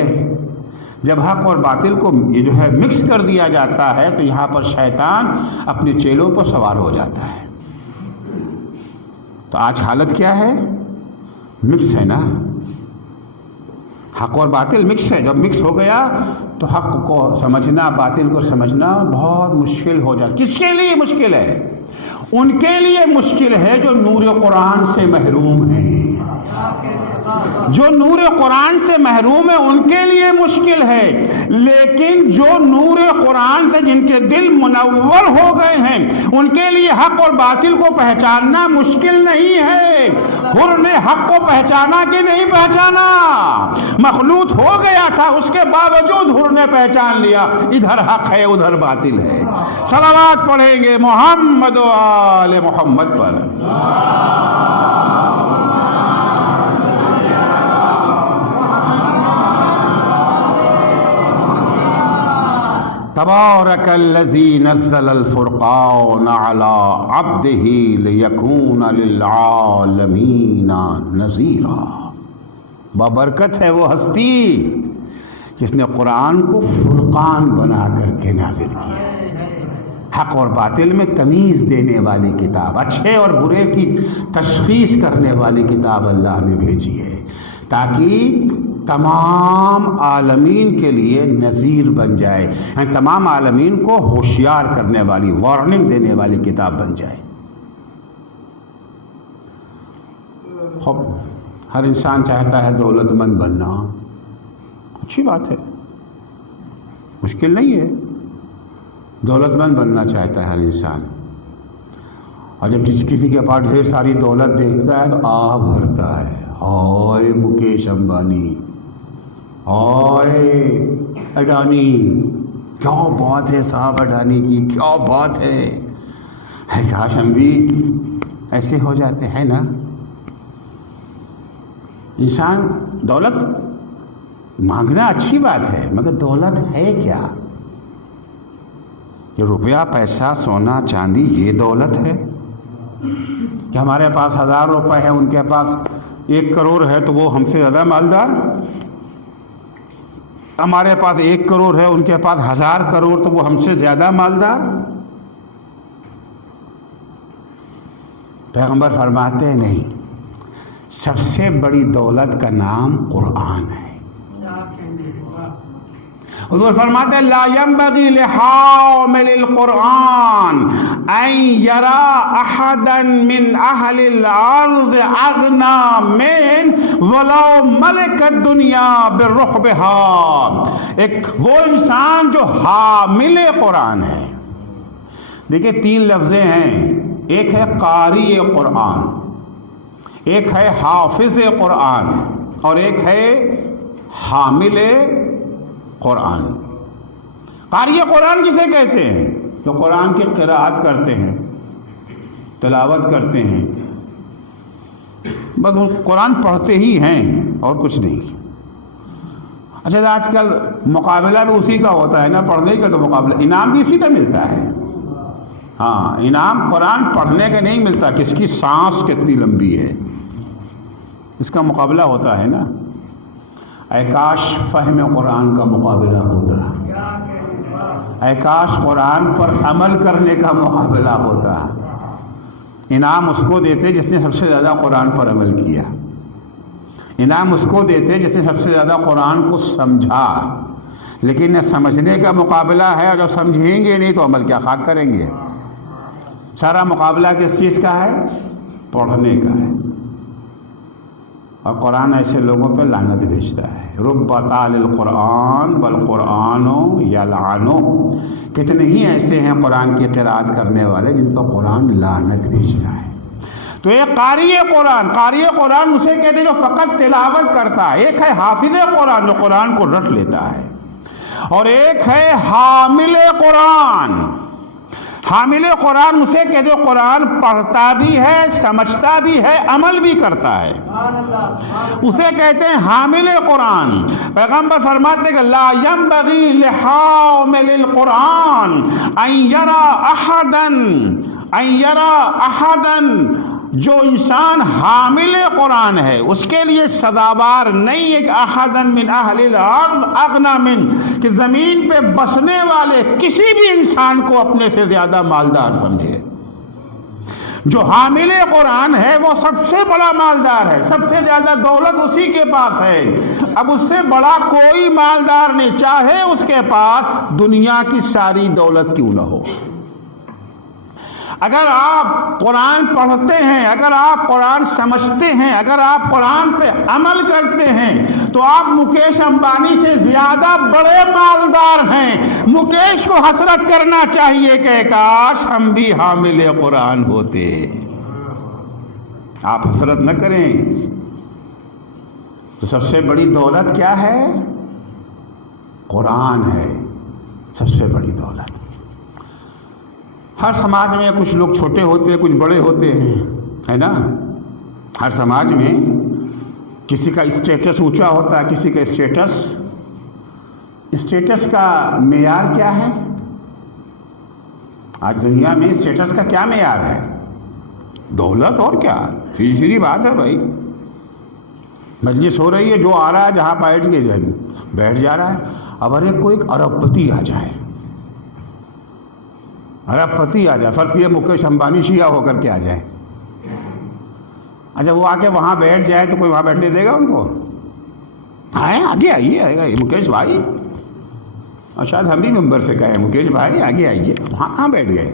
جب حق اور باطل کو یہ جو ہے مکس کر دیا جاتا ہے تو یہاں پر شیطان اپنے چیلوں پر سوار ہو جاتا ہے۔ تو آج حالت کیا ہے؟ مکس ہے نا، حق اور باطل مکس ہے. جب مکس ہو گیا تو حق کو سمجھنا باطل کو سمجھنا بہت مشکل ہو جائے. کس کے لیے مشکل ہے؟ ان کے لیے مشکل ہے جو نور قرآن سے محروم ہیں. جو نور قرآن سے محروم ہے ان کے لیے مشکل ہے. لیکن جو نور قرآن سے جن کے دل منور ہو گئے ہیں ان کے لیے حق اور باطل کو پہچاننا مشکل نہیں ہے. حر نے حق کو پہچانا کہ نہیں پہچانا؟ مخلوط ہو گیا تھا، اس کے باوجود حر نے پہچان لیا ادھر حق ہے ادھر باطل ہے. صلوات پڑھیں گے محمد و آل محمد پر. تبارک الذی نزل الفرقان علی عبدہ لیکون للعالمین نذیرا. بابرکت ہے وہ ہستی جس نے قرآن کو فرقان بنا کر کے نازل کیا. حق اور باطل میں تمیز دینے والی کتاب، اچھے اور برے کی تشخیص کرنے والی کتاب اللہ نے بھیجی ہے تاکہ تمام عالمین کے لیے نذیر بن جائے، یعنی تمام عالمین کو ہوشیار کرنے والی، وارننگ دینے والی کتاب بن جائے. ہر انسان چاہتا ہے دولت مند بننا، اچھی بات ہے، مشکل نہیں ہے. دولت مند بننا چاہتا ہے ہر انسان، اور جب کسی کے پاس ڈھیر ساری دولت دیکھتا ہے تو آہ بھرتا ہے. ہائے مکیش امبانی، ہائے اڈانی، کیا بات ہے صاحب اڈانی کی، کیا بات ہے. کاش ہم بھی ایسے ہو جاتے ہیں نا. انسان دولت مانگنا اچھی بات ہے، مگر دولت ہے کیا؟ یہ روپیہ پیسہ سونا چاندی یہ دولت ہے کہ ہمارے پاس 1000 روپے ہے ان کے پاس 1 کروڑ ہے تو وہ ہم سے زیادہ مالدار؟ ہمارے پاس 1 کروڑ ہے ان کے پاس 1000 کروڑ تو وہ ہم سے زیادہ مالدار؟ پیغمبر فرماتے ہیں نہیں، سب سے بڑی دولت کا نام قرآن ہے. حضور فرماتے ہیں لا ينبغي لحامل القرآن ان يرى احدا من اهل الارض اغنى من ولو ملك الدنيا برحبها. ایک وہ انسان جو حامل قرآن ہے. دیکھیں 3 لفظیں ہیں، ایک ہے قاری قرآن، ایک ہے حافظ قرآن، اور ایک ہے حامل قرآن. قاری قرآن کسے کہتے ہیں؟ جو قرآن کی قراءت کرتے ہیں، تلاوت کرتے ہیں، بس وہ قرآن پڑھتے ہی ہیں اور کچھ نہیں. اچھا آج کل مقابلہ بھی اسی کا ہوتا ہے نا، پڑھنے کا تو مقابلہ، انعام بھی اسی کا ملتا ہے. ہاں انعام قرآن پڑھنے کا نہیں ملتا، کس کی سانس کتنی لمبی ہے اس کا مقابلہ ہوتا ہے نا. اے کاش فہم قرآن کا مقابلہ ہوتا، اے کاش قرآن پر عمل کرنے کا مقابلہ ہوتا. انعام اس کو دیتے جس نے سب سے زیادہ قرآن پر عمل کیا، انعام اس کو دیتے جس نے سب سے زیادہ قرآن کو سمجھا. لیکن یہ سمجھنے کا مقابلہ ہے، اور جب سمجھیں گے نہیں تو عمل کیا خاک کریں گے. سارا مقابلہ کس چیز کا ہے؟ پڑھنے کا ہے. اور قرآن ایسے لوگوں پہ لعنت بھیجتا ہے. رب تعالی القرآن والقرآن یلعن. کتنے ہی ایسے ہیں قرآن کی قراءت کرنے والے جن پر قرآن لعنت بھیجتا ہے. تو ایک قاری قرآن اسے کہتے ہیں جو فقط تلاوت کرتا ہے. ایک ہے حافظ قرآن جو قرآن کو رٹ لیتا ہے، اور ایک ہے حامل قرآن. حامل قرآن اسے کہ جو قرآن پڑھتا بھی ہے، سمجھتا بھی ہے، عمل بھی کرتا ہے، اسے کہتے ہیں حامل قرآن. پیغمبر فرماتے ہیں کہ لا ينبغي لحامل القرآن ان يرى احدا جو انسان حامل قرآن ہے اس کے لیے سزاوار نہیں ہے کہ احدا من اہل الارض اغنى من، کہ زمین پہ بسنے والے کسی بھی انسان کو اپنے سے زیادہ مالدار سمجھے. جو حامل قرآن ہے وہ سب سے بڑا مالدار ہے، سب سے زیادہ دولت اسی کے پاس ہے۔ اب اس سے بڑا کوئی مالدار نہیں، چاہے اس کے پاس دنیا کی ساری دولت کیوں نہ ہو۔ اگر آپ قرآن پڑھتے ہیں، اگر آپ قرآن سمجھتے ہیں، اگر آپ قرآن پہ عمل کرتے ہیں تو آپ مکیش امبانی سے زیادہ بڑے مالدار ہیں۔ مکیش کو حسرت کرنا چاہیے کہ کاش ہم بھی حامل قرآن ہوتے۔ آپ حسرت نہ کریں۔ تو سب سے بڑی دولت کیا ہے؟ قرآن ہے سب سے بڑی دولت۔ ہر سماج میں کچھ لوگ چھوٹے ہوتے ہیں، کچھ بڑے ہوتے ہیں، ہے نا؟ ہر سماج میں کسی کا اسٹیٹس اونچا ہوتا ہے، کسی کا اسٹیٹس کا معیار کیا ہے؟ آج دنیا میں اسٹیٹس کا کیا معیار ہے؟ دولت اور کیا؟ سیدھی بات ہے بھائی۔ مجلس ہو رہی ہے، جو آ رہا ہے جہاں بیٹھ جا رہا ہے۔ اب ارے کوئی ایک ارب پتی آ جائے، ارب پتی آ جائے، فرض کیے مکیش امبانی شیعہ ہو کر کے آ جائے، اچھا وہ آ کے وہاں بیٹھ جائے تو کوئی وہاں بیٹھنے دے گا ان کو؟ آئے آگے آئیے مکیش بھائی، اور شاید ہم بھی ممبر سے کہیں مکیش بھائی آگے آئیے، وہاں کہاں بیٹھ گئے؟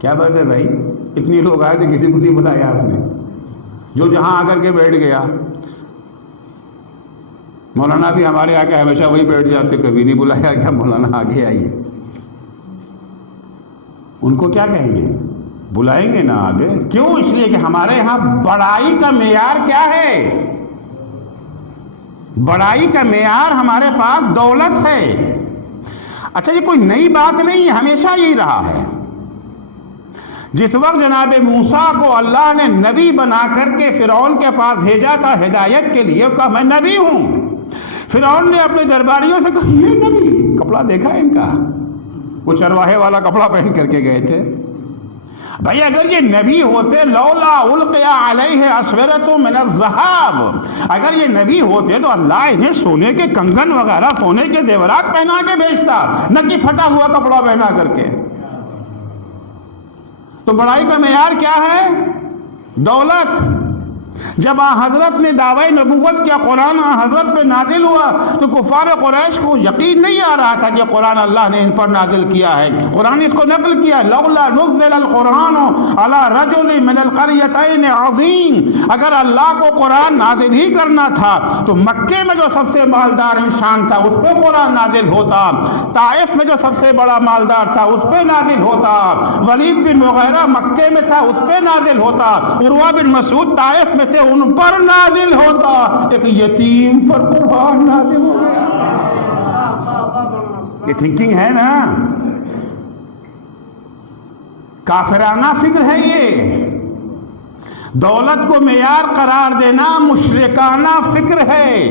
کیا بات ہے بھائی؟ اتنے لوگ آئے تو کسی کو نہیں بلایا آپ نے، جو جہاں آ کر کے بیٹھ گیا۔ مولانا بھی ہمارے آگے ہمیشہ وہی بیٹھ جاتے، کبھی نہیں بلایا گیا مولانا آگے آئیے۔ ان کو کیا کہیں گے؟ بلائیں گے نا آگے۔ کیوں؟ اس لیے کہ ہمارے یہاں بڑائی کا معیار کیا ہے؟ بڑائی کا معیار ہمارے پاس دولت ہے۔ اچھا یہ کوئی نئی بات نہیں ہے، ہمیشہ یہی رہا ہے۔ جس وقت جناب موسیٰ کو اللہ نے نبی بنا کر کے فرعون کے پاس بھیجا تھا ہدایت کے لیے، کہا میں نبی ہوں۔ فرعون نے اپنے درباریوں سے کہا یہ نبی، کپڑا دیکھا ان کا، وہ چرواہے والا کپڑا پہن کر کے گئے تھے۔ بھائی اگر یہ نبی ہوتے، لولا القی علیہ اسورۃ من الذھب، اگر یہ نبی ہوتے تو اللہ انہیں سونے کے کنگن وغیرہ، سونے کے زیورات پہنا کے بھیجتا، نہ کہ پھٹا ہوا کپڑا پہنا کر کے۔ تو بڑائی کا معیار کیا ہے؟ دولت۔ جب حضرت نے دعوی نبوت کیا، قرآن حضرت پہ نازل ہوا تو کفار قریش کو یقین نہیں آ رہا تھا کہ قرآن اللہ نے ان پر نازل کیا ہے۔ قرآن اس کو نقل کیا، لولا نزل القرآن علی رجل من القریتین عظیم، اگر اللہ کو قرآن نازل ہی کرنا تھا تو مکے میں جو سب سے مالدار انسان تھا اس پہ قرآن نازل ہوتا، طائف میں جو سب سے بڑا مالدار تھا اس پہ نازل ہوتا، ولید بن مغیرہ مکے میں تھا اس پہ نازل ہوتا، عروہ بن مسعود طائف میں تھے ان پر نازل ہوتا، ایک یتیم پر قرآن نازل ہو گیا۔ یہ تھنکنگ ہے نا؟ کافرانہ فکر ہے یہ۔ دولت کو معیار قرار دینا مشرکانہ فکر ہے،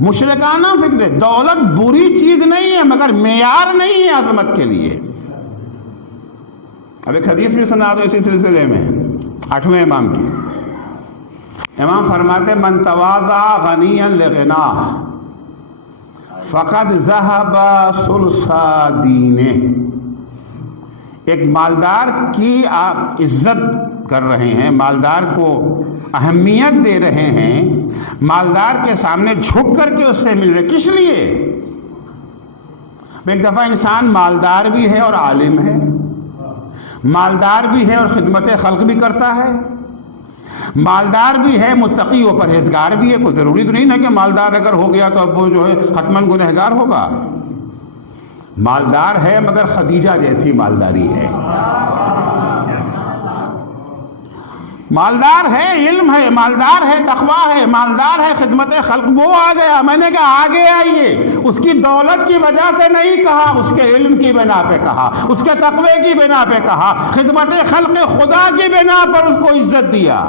مشرکانہ فکر ہے۔ دولت بری چیز نہیں ہے مگر معیار نہیں ہے عظمت کے لیے۔ اب ایک حدیث بھی سنا دو اسی سلسلے میں، 8ویں امام کی۔ امام فرماتے من تواضع غنیا لغناہ فقد ذهب ثلث دینہ۔ ایک مالدار کی آپ عزت کر رہے ہیں، مالدار کو اہمیت دے رہے ہیں، مالدار کے سامنے جھک کر کے اس سے مل رہے، کس لیے؟ ایک دفعہ انسان مالدار بھی ہے اور عالم ہے، مالدار بھی ہے اور خدمت خلق بھی کرتا ہے، مالدار بھی ہے متقی و پرہیزگار بھی ہے۔ کوئی ضروری تو نہیں ہے کہ مالدار اگر ہو گیا تو اب وہ جو ہے حتماً گنہگار ہوگا۔ مالدار ہے مگر خدیجہ جیسی مالداری ہے، مالدار ہے علم ہے، مالدار ہے تقویٰ ہے، مالدار ہے خدمت خلق۔ وہ آ گیا، میں نے کہا آگے آئیے، اس کی دولت کی وجہ سے نہیں کہا، اس کے علم کی بنا پہ کہا، اس کے تقوی کی بنا پہ کہا، خدمت خلق خدا کی بنا پر اس کو عزت دیا۔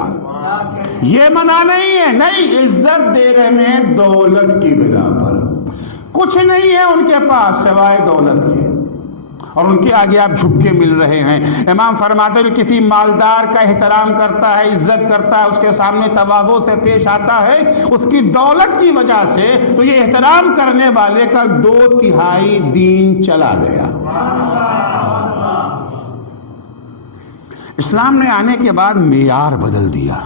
یہ منع نہیں ہے، نہیں، عزت دے رہے ہیں دولت کی بنا پر۔ کچھ نہیں ہے ان کے پاس سوائے دولت کے، اور ان کے آگے آپ جھک کے مل رہے ہیں۔ امام فرماتے ہیں کسی مالدار کا احترام کرتا ہے، عزت کرتا ہے، اس کے سامنے تواضع سے پیش آتا ہے اس کی دولت کی وجہ سے، تو یہ احترام کرنے والے کا 2/3 دین چلا گیا۔ اسلام نے آنے کے بعد معیار بدل دیا،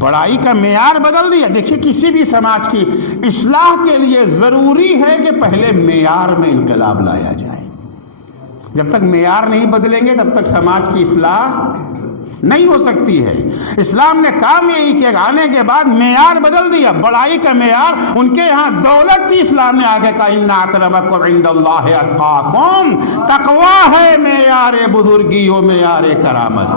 بڑائی کا معیار بدل دیا۔ دیکھیے کسی بھی سماج کی اصلاح کے لیے ضروری ہے کہ پہلے معیار میں انقلاب لایا جائے۔ جب تک معیار نہیں بدلیں گے تب تک سماج کی اصلاح نہیں ہو سکتی ہے۔ اسلام نے کام یہی کیا، آنے کے بعد معیار بدل دیا، بڑائی کا معیار۔ ان کے یہاں دولت تھی، اسلام نے آگے کہا ان اکرمکم عند اللہ اتقاکم، تقوی ہے معیار بزرگی و معیار کرامت۔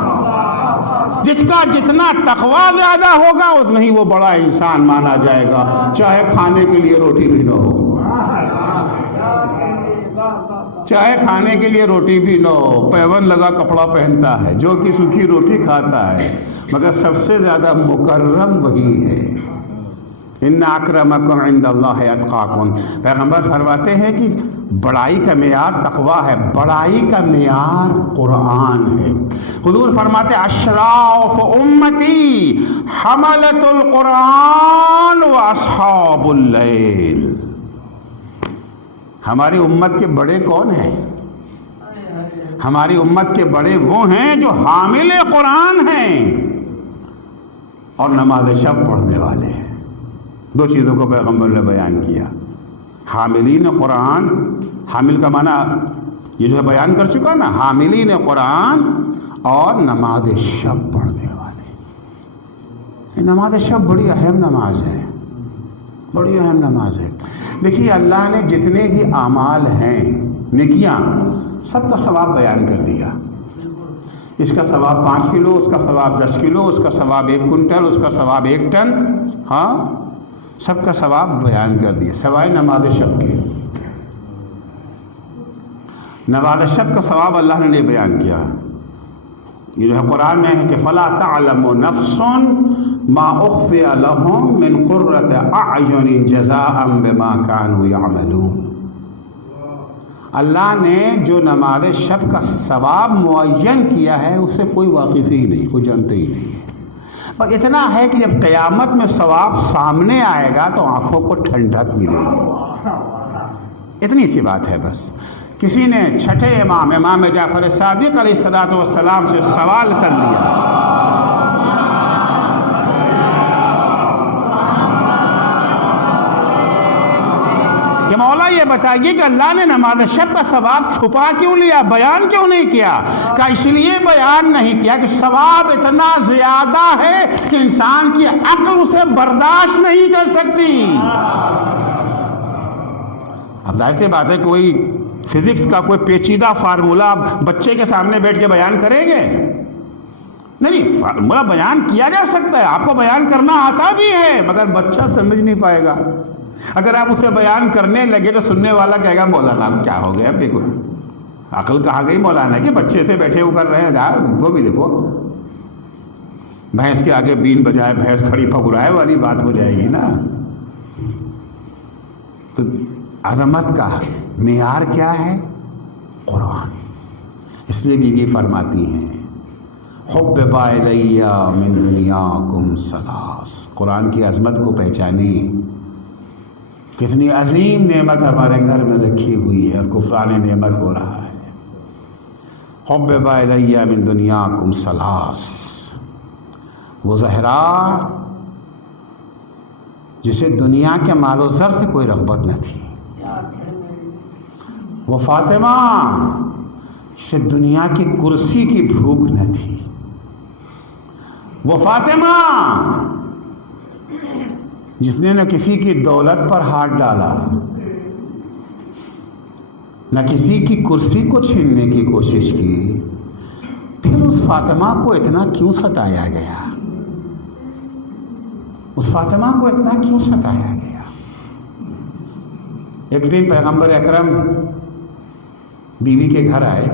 جس کا جتنا تقوی زیادہ ہوگا اتنا ہی وہ بڑا انسان مانا جائے گا، چاہے کھانے کے لیے روٹی بھی نہ ہو، چاہے کھانے کے لیے روٹی بھی نہ ہو، پیون لگا کپڑا پہنتا ہے، جو کہ سوکھی روٹی کھاتا ہے، مگر سب سے زیادہ مکرم وہی ہے۔ ان اکرمکم عند اللہ اتقاکم۔ پیغمبر فرماتے ہیں کہ بڑائی کا معیار تقوی ہے، بڑائی کا معیار قرآن ہے۔ حضور فرماتے اشراف امتی حملۃ القرآن و اصحاب اللیل۔ ہماری امت کے بڑے کون ہیں؟ ہماری امت کے بڑے وہ ہیں جو حامل قرآن ہیں اور نماز شب پڑھنے والے ہیں۔ دو چیزوں کو پیغمبر نے بیان کیا، حاملین قرآن، حامل کا معنی یہ جو ہے بیان کر چکا نا، حاملین قرآن اور نماز شب پڑھنے والے۔ نماز شب بڑی اہم نماز ہے، بڑی اہم نماز ہے۔ دیکھیے اللہ نے جتنے بھی اعمال ہیں، نیکیاں، سب کا ثواب بیان کر دیا۔ اس کا ثواب 5 کلو، اس کا ثواب 10 کلو، اس کا ثواب 1 کنٹل، اس کا ثواب 1 ٹن، ہاں سب کا ثواب بیان کر دیا، سوائے نماز شب کے۔ نماز شب کا ثواب اللہ نے نہیں بیان کیا۔ یہ جو ہے قرآن میں ہے کہ فَلَا تَعْلَمُ نَفْسٌ مَا أُخْفِيَ لَهُم مِّن قُرَّةِ أَعْيُنٍ جَزَاءً بِمَا كَانُوا يَعْمَلُونَ۔ اللہ نے جو نماز شب کا ثواب معین کیا ہے اس سے کوئی واقف ہی نہیں، کوئی جانتے ہی نہیں ہے۔ پر اتنا ہے کہ جب قیامت میں ثواب سامنے آئے گا تو آنکھوں کو ٹھنڈک ملے گی، اتنی سی بات ہے بس۔ کسی نے چھٹے امام جعفر صادق علیہ السلام سے سوال کر لیا کہ مولا یہ بتائیے کہ اللہ نے نماز شب کا ثواب چھپا کیوں لیا، بیان کیوں نہیں کیا؟ کہ اس لیے بیان نہیں کیا کہ ثواب اتنا زیادہ ہے کہ انسان کی عقل اسے برداشت نہیں کر سکتی۔ اب ظاہر سی بات ہے کوئی فزکس کا کوئی پیچیدہ فارمولہ آپ بچے کے سامنے بیٹھ کے بیان کریں گے؟ نہیں، فارمولہ بیان کیا جا سکتا ہے، آپ کو بیان کرنا آتا بھی ہے، مگر بچہ سمجھ نہیں پائے گا۔ اگر آپ اسے بیان کرنے لگے تو سننے والا کہے گا مولانا کیا ہو گیا، دیکھو عقل کہاں گئی مولانا کہ بچے سے بیٹھے وہ کر رہے ہیں، ان کو بھی دیکھو، بھینس کے آگے بین بجائے بھینس کھڑی پھگرائے والی بات ہو جائے گی نا۔ تو عظمت کا معیار کیا ہے؟ قرآن۔ اس لیے بیوی فرماتی ہیں حبب الی من دنیاکم ثلاث، قرآن کی عظمت کو پہچانی، کتنی عظیم نعمت ہمارے گھر میں رکھی ہوئی ہے اور کفران نعمت ہو رہا ہے۔ حبب الی من دنیاکم ثلاث، وہ زہرا جسے دنیا کے مال و زر سے کوئی رغبت نہ تھی، وہ فاطمہ سے دنیا کی کرسی کی بھوک نہ تھی، وہ فاطمہ جس نے نہ کسی کی دولت پر ہاتھ ڈالا، نہ کسی کی کرسی کو چھیننے کی کوشش کی، پھر اس فاطمہ کو اتنا کیوں ستایا گیا؟ اس فاطمہ کو اتنا کیوں ستایا گیا؟ ایک دن پیغمبر اکرم بیوی کے گھر آئے،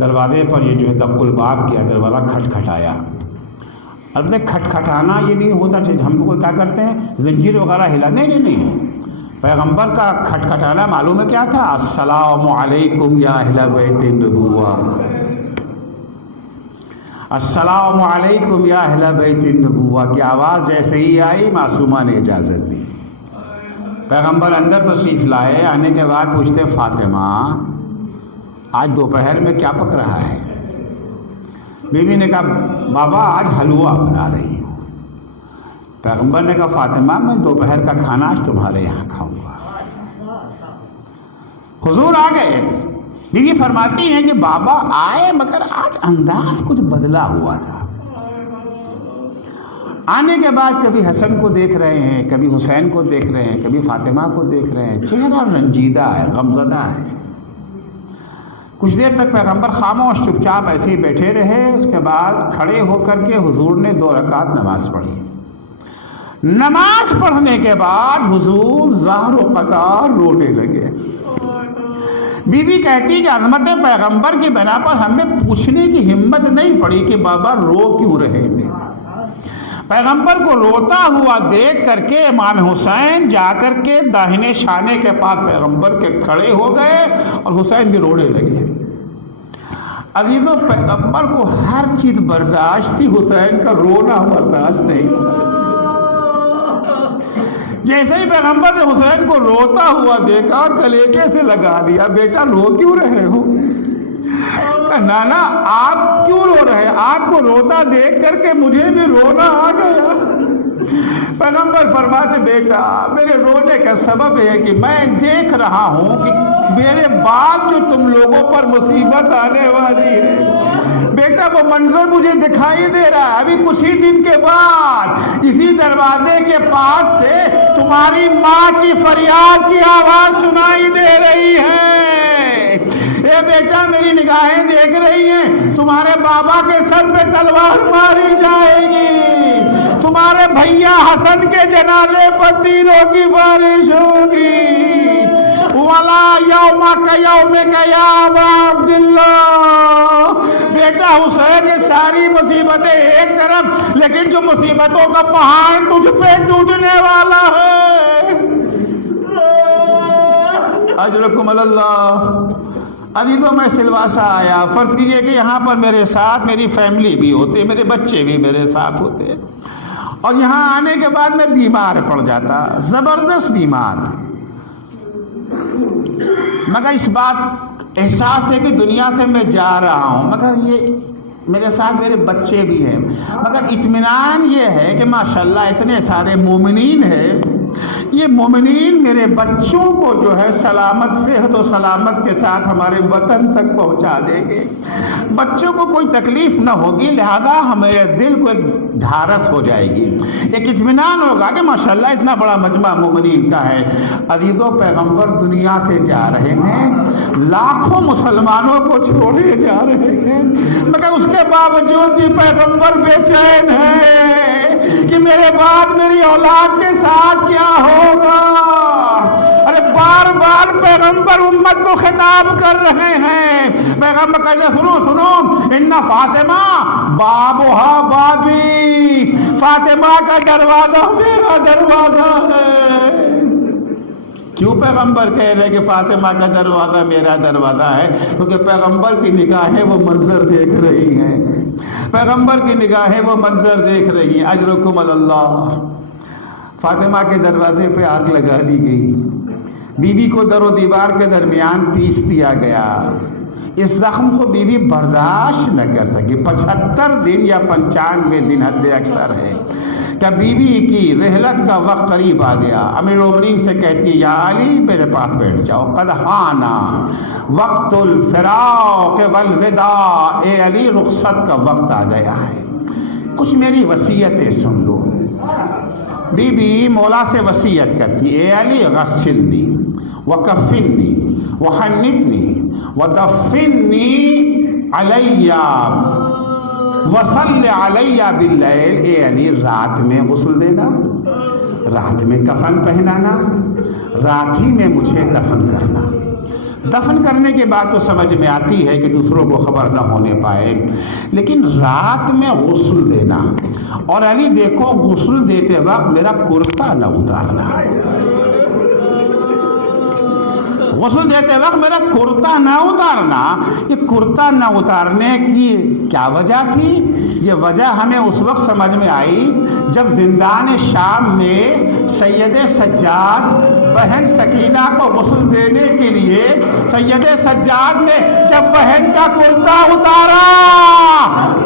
دروازے پر یہ جو ہے دق الباب کیا، دروازہ کھٹکھٹایا۔ اب دیکھ کھٹکھٹانا یہ نہیں ہوتا تھا، ہم لوگ کیا کرتے ہیں زنجیر وغیرہ ہلا، نہیں، پیغمبر کا کھٹکھٹانا معلوم ہے کیا تھا؟ السلام علیکم یا اہل بیت النبوہ، السلام علیکم یا اہل بیت النبوہ کی آواز جیسے ہی آئی معصومہ نے اجازت دی۔ پیغمبر اندر تشریف لائے، آنے کے بعد پوچھتے فاطمہ آج دوپہر میں کیا پک رہا ہے؟ بیوی نے کہا بابا آج حلوہ بنا رہی ہوں۔ پیغمبر نے کہا فاطمہ میں دوپہر کا کھانا آج تمہارے یہاں کھاؤں گا۔ حضور آ گئے، بیوی فرماتی ہیں کہ بابا آئے مگر آج انداز کچھ بدلا ہوا تھا۔ آنے کے بعد کبھی حسن کو دیکھ رہے ہیں، کبھی حسین کو دیکھ رہے ہیں، کبھی فاطمہ کو دیکھ رہے ہیں، چہرہ رنجیدہ ہے، غمزدہ ہے۔ کچھ دیر تک پیغمبر خاموش چپ چاپ ایسے ہی بیٹھے رہے۔ اس کے بعد کھڑے ہو کر کے حضور نے 2 رکعت نماز پڑھی۔ نماز پڑھنے کے بعد حضور زہر و قطار رونے لگے۔ بی بی کہتی کہ عظمت پیغمبر کی بنا پر ہمیں پوچھنے کی ہمت نہیں پڑی کہ بابا رو کیوں رہے ہیں۔ پیغمبر کو روتا ہوا دیکھ کر کے امام حسین جا کر کے داہنے شانے کے پاس پیغمبر کے کھڑے ہو گئے اور حسین بھی رونے لگے۔ عزیزوں پیغمبر کو ہر چیز برداشت تھی، حسین کا رونا برداشت نہیں تھا۔ جیسے ہی پیغمبر نے حسین کو روتا ہوا دیکھا کلیجے سے لگا دیا، بیٹا رو کیوں رہے ہو؟ کہا نانا آپ کیوں رو رہے ہیں؟ آپ کو روتا دیکھ کر کے مجھے بھی رونا آ گیا۔ پیغمبر فرماتے بیٹا میرے رونے کا سبب ہے کہ میں دیکھ رہا ہوں کہ میرے بعد جو تم لوگوں پر مصیبت آنے والی ہے، بیٹا وہ منظر مجھے دکھائی دے رہا ہے۔ ابھی کچھ ہی دن کے بعد اسی دروازے کے پاس سے تمہاری ماں کی فریاد کی آواز سنائی دے رہی ہے۔ اے بیٹا میری نگاہیں دیکھ رہی ہیں، تمہارے بابا کے سر پہ تلوار ماری جائے گی، تمہارے بھیا حسن کے جنازے پر تیروں کی بارش ہوگی۔ وَلَا يَوْمَكَ يَوْمِكَ يَا أَبَا عَبْدِ اللَّهِ، بیٹا حسین یہ ساری مصیبتیں ایک طرف، لیکن جو مصیبتوں کا پہاڑ تجھ پہ ٹوٹنے والا ہے۔ اجرکم اللہ۔ عزیزوں میں سلواسہ آیا، فرض کیجئے کہ یہاں پر میرے ساتھ میری فیملی بھی ہوتے، میرے بچے بھی میرے ساتھ ہوتے، اور یہاں آنے کے بعد میں بیمار پڑ جاتا، زبردست بیمار، مگر اس بات احساس ہے کہ دنیا سے میں جا رہا ہوں، مگر یہ میرے ساتھ میرے بچے بھی ہیں، مگر اطمینان یہ ہے کہ ماشاءاللہ اتنے سارے مومنین ہیں، یہ مومنین میرے بچوں کو جو ہے سلامت صحت و سلامت کے ساتھ ہمارے وطن تک پہنچا دیں گے، بچوں کو کوئی تکلیف نہ ہوگی، لہذا ہمارے دل کو ایک ڈھارس ہو جائے گی، ایک اطمینان ہوگا کہ ماشاءاللہ اتنا بڑا مجمع مومنین کا ہے۔ عزیزوں پیغمبر دنیا سے جا رہے ہیں، لاکھوں مسلمانوں کو چھوڑے جا رہے ہیں، مگر اس کے باوجود بھی پیغمبر بے چین ہے کہ میرے بعد میری اولاد کے ساتھ کیا ہوگا۔ ارے بار بار پیغمبر امت کو خطاب کر رہے ہیں، پیغمبر کہتے سنو سنو ان فاطمہ بابھا بابی، فاطمہ کا دروازہ میرا دروازہ ہے۔ کیوں پیغمبر کہہ رہے کہ فاطمہ کا دروازہ میرا دروازہ ہے؟ کیونکہ پیغمبر کی نگاہیں وہ منظر دیکھ رہی ہیں، پیغمبر کی نگاہیں وہ منظر دیکھ رہی ہیں۔ اجرکم اللہ۔ فاطمہ کے دروازے پہ آگ لگا دی گئی، بی بی کو در و دیوار کے درمیان پیس دیا گیا، اس زخم کو بی بی برداشت نہ کر سکی، 75 دن یا 95 دن حد اکثر ہے کہ بی بی کی رحلت کا وقت قریب آ گیا۔ امیر المومنین سے کہتی ہے یا علی میرے پاس بیٹھ جاؤ، قد حانا وقت الفراق والوداع، اے علی رخصت کا وقت آ گیا ہے، کچھ میری وصیتیں سن لو۔ بی بی مولا سے وصیت کرتی اے علی غسلنی وکفنی وحنتنی ودفنی علی وصل علی باللیل، اے علی رات میں غسل دینا، رات میں کفن پہنانا، رات ہی میں مجھے دفن کرنا۔ دفن کرنے کے بعد تو سمجھ میں آتی ہے کہ دوسروں کو خبر نہ ہونے پائے، لیکن رات میں غسل دینا، اور علی دیکھو غسل دیتے وقت میرا کرتا نہ اتارنا، غسل دیتے وقت میرا کرتا نہ اتارنا۔ یہ کرتا نہ اتارنے کی کیا وجہ تھی؟ یہ وجہ ہمیں اس وقت سمجھ میں آئی جب زندان شام میں سید سجاد بہن سکینہ کو غسل دینے کے لیے سید سجاد نے جب بہن کا کرتا اتارا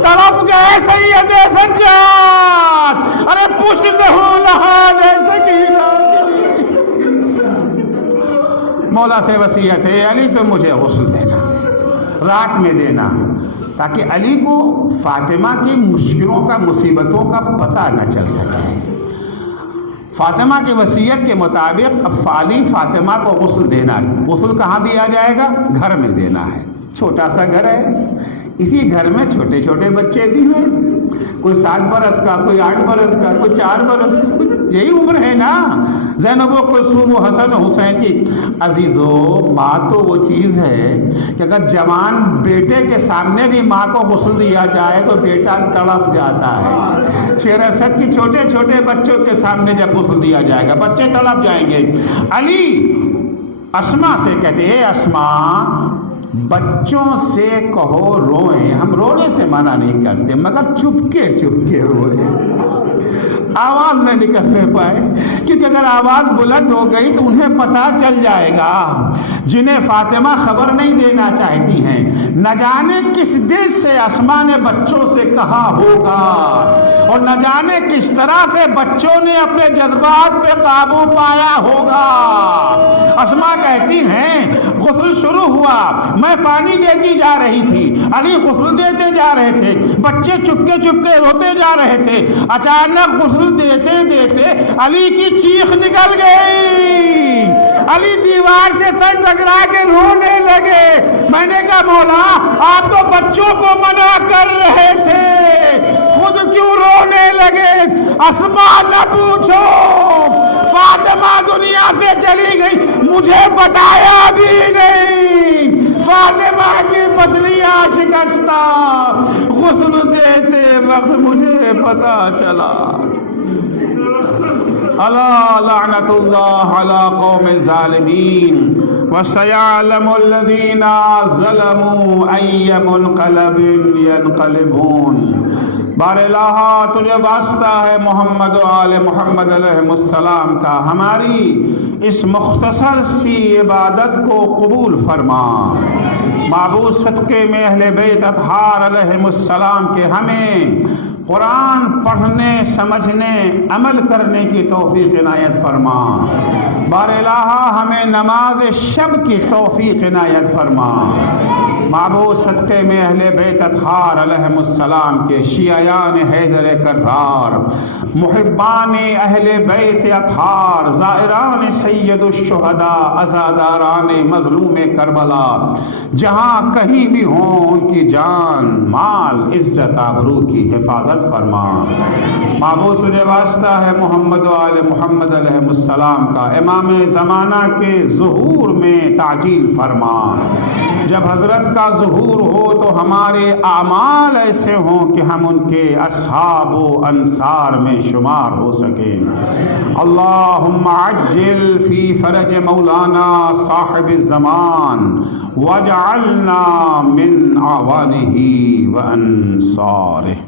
تڑپ گئے سید سجاد، ارے پوچھ لہو لحاظ سکینہ، مولا سے وصیت ہے علی تم مجھے غسل دینا، رات میں دینا، تاکہ علی کو فاطمہ کی مشکلوں کا مصیبتوں کا پتہ نہ چل سکے۔ فاطمہ کی وصیت کے مطابق اب علی فاطمہ کو غسل دینا، غسل کہاں دیا جائے گا؟ گھر میں دینا ہے، چھوٹا سا گھر ہے، اسی گھر میں چھوٹے چھوٹے بچے بھی ہیں، کوئی 7 برس کا، کوئی 8 برس کا، کوئی 4 برس کا، یہی عمر ہے نا زینب و کلثوم و حسن و حسین کی۔ عزیزو، ماں تو وہ چیز ہے کہ اگر جوان بیٹے کے سامنے بھی ماں کو غسل دیا جائے تو بیٹا تڑپ جاتا ہے، 6 کی چھوٹے چھوٹے بچوں کے سامنے جب غسل دیا جائے گا بچے تڑپ جائیں گے۔ علی اسما سے کہتے ہیں اسما بچوں سے کہو روئیں، ہم رونے سے منع نہیں کرتے مگر چپکے چپکے روئیں، آواز نہ نکلنے پائے، کیونکہ اگر آواز بلند ہو گئی تو انہیں پتہ چل جائے گا، جنہیں فاطمہ خبر نہیں دینا چاہتی ہیں، نہ جانے کس دل سے اسما نے بچوں سے کہا ہوگا، اور نہ جانے کس طرح سے بچوں نے اپنے جذبات پہ قابو پایا ہوگا۔ اسما کہتی ہیں غسل شروع ہوا، میں پانی دیتی جا رہی تھی، علی غسل دیتے جا رہے تھے، بچے چپکے چپکے روتے جا رہے تھے، اچانک غسل دیتے دیتے علی کی چیخ نکل گئی، علی دیوار سے سر ٹکرا کے رونے لگے۔ میں نے کہا مولا آپ تو بچوں کو منع کر رہے تھے، خود کیوں رونے لگے؟ اسما نہ پوچھو، فاطمہ دنیا سے چلی گئی مجھے بتایا بھی نہیں، فاطمہ کی پتلیاں شکستہ، غسل دیتے وقت مجھے پتا چلا۔ الا لعنت اللہ علی قوم الظالمین وسیعلم الذین ظلموا ای منقلب ینقلبون۔ بار الہ تجھے واسطہ ہے محمد و آل محمد علیہ السلام کا، ہماری اس مختصر سی عبادت کو قبول فرما۔ معبود صدقے میں اہل بیت اطہار علیہ السلام کے ہمیں قرآن پڑھنے، سمجھنے، عمل کرنے کی توفیق عنایت فرما۔ بار الہ ہمیں نماز شب کی توفیق عنایت فرما۔ معبود صدقے میں اہل بیت اطہار علیہ السلام کے شیعیان حیدر کرار، محبان اہل بیت اطہار، زائران سید الشہداء، عزاداران مظلوم کربلا، جہاں کہیں بھی ہوں ان کی جان، مال، عزت، آبرو کی حفاظت فرما۔ معبود تجھے واسطہ ہے محمد و آل محمد علیہ السلام کا، امام زمانہ کے ظہور میں تعجیل فرما۔ جب حضرت کا ظہور ہو تو ہمارے اعمال ایسے ہوں کہ ہم ان کے اصحاب و انصار میں شمار ہو سکیں۔ اللہم عجل فی فرج مولانا صاحب الزمان واجعلنا من اعوانہ و انصارہ۔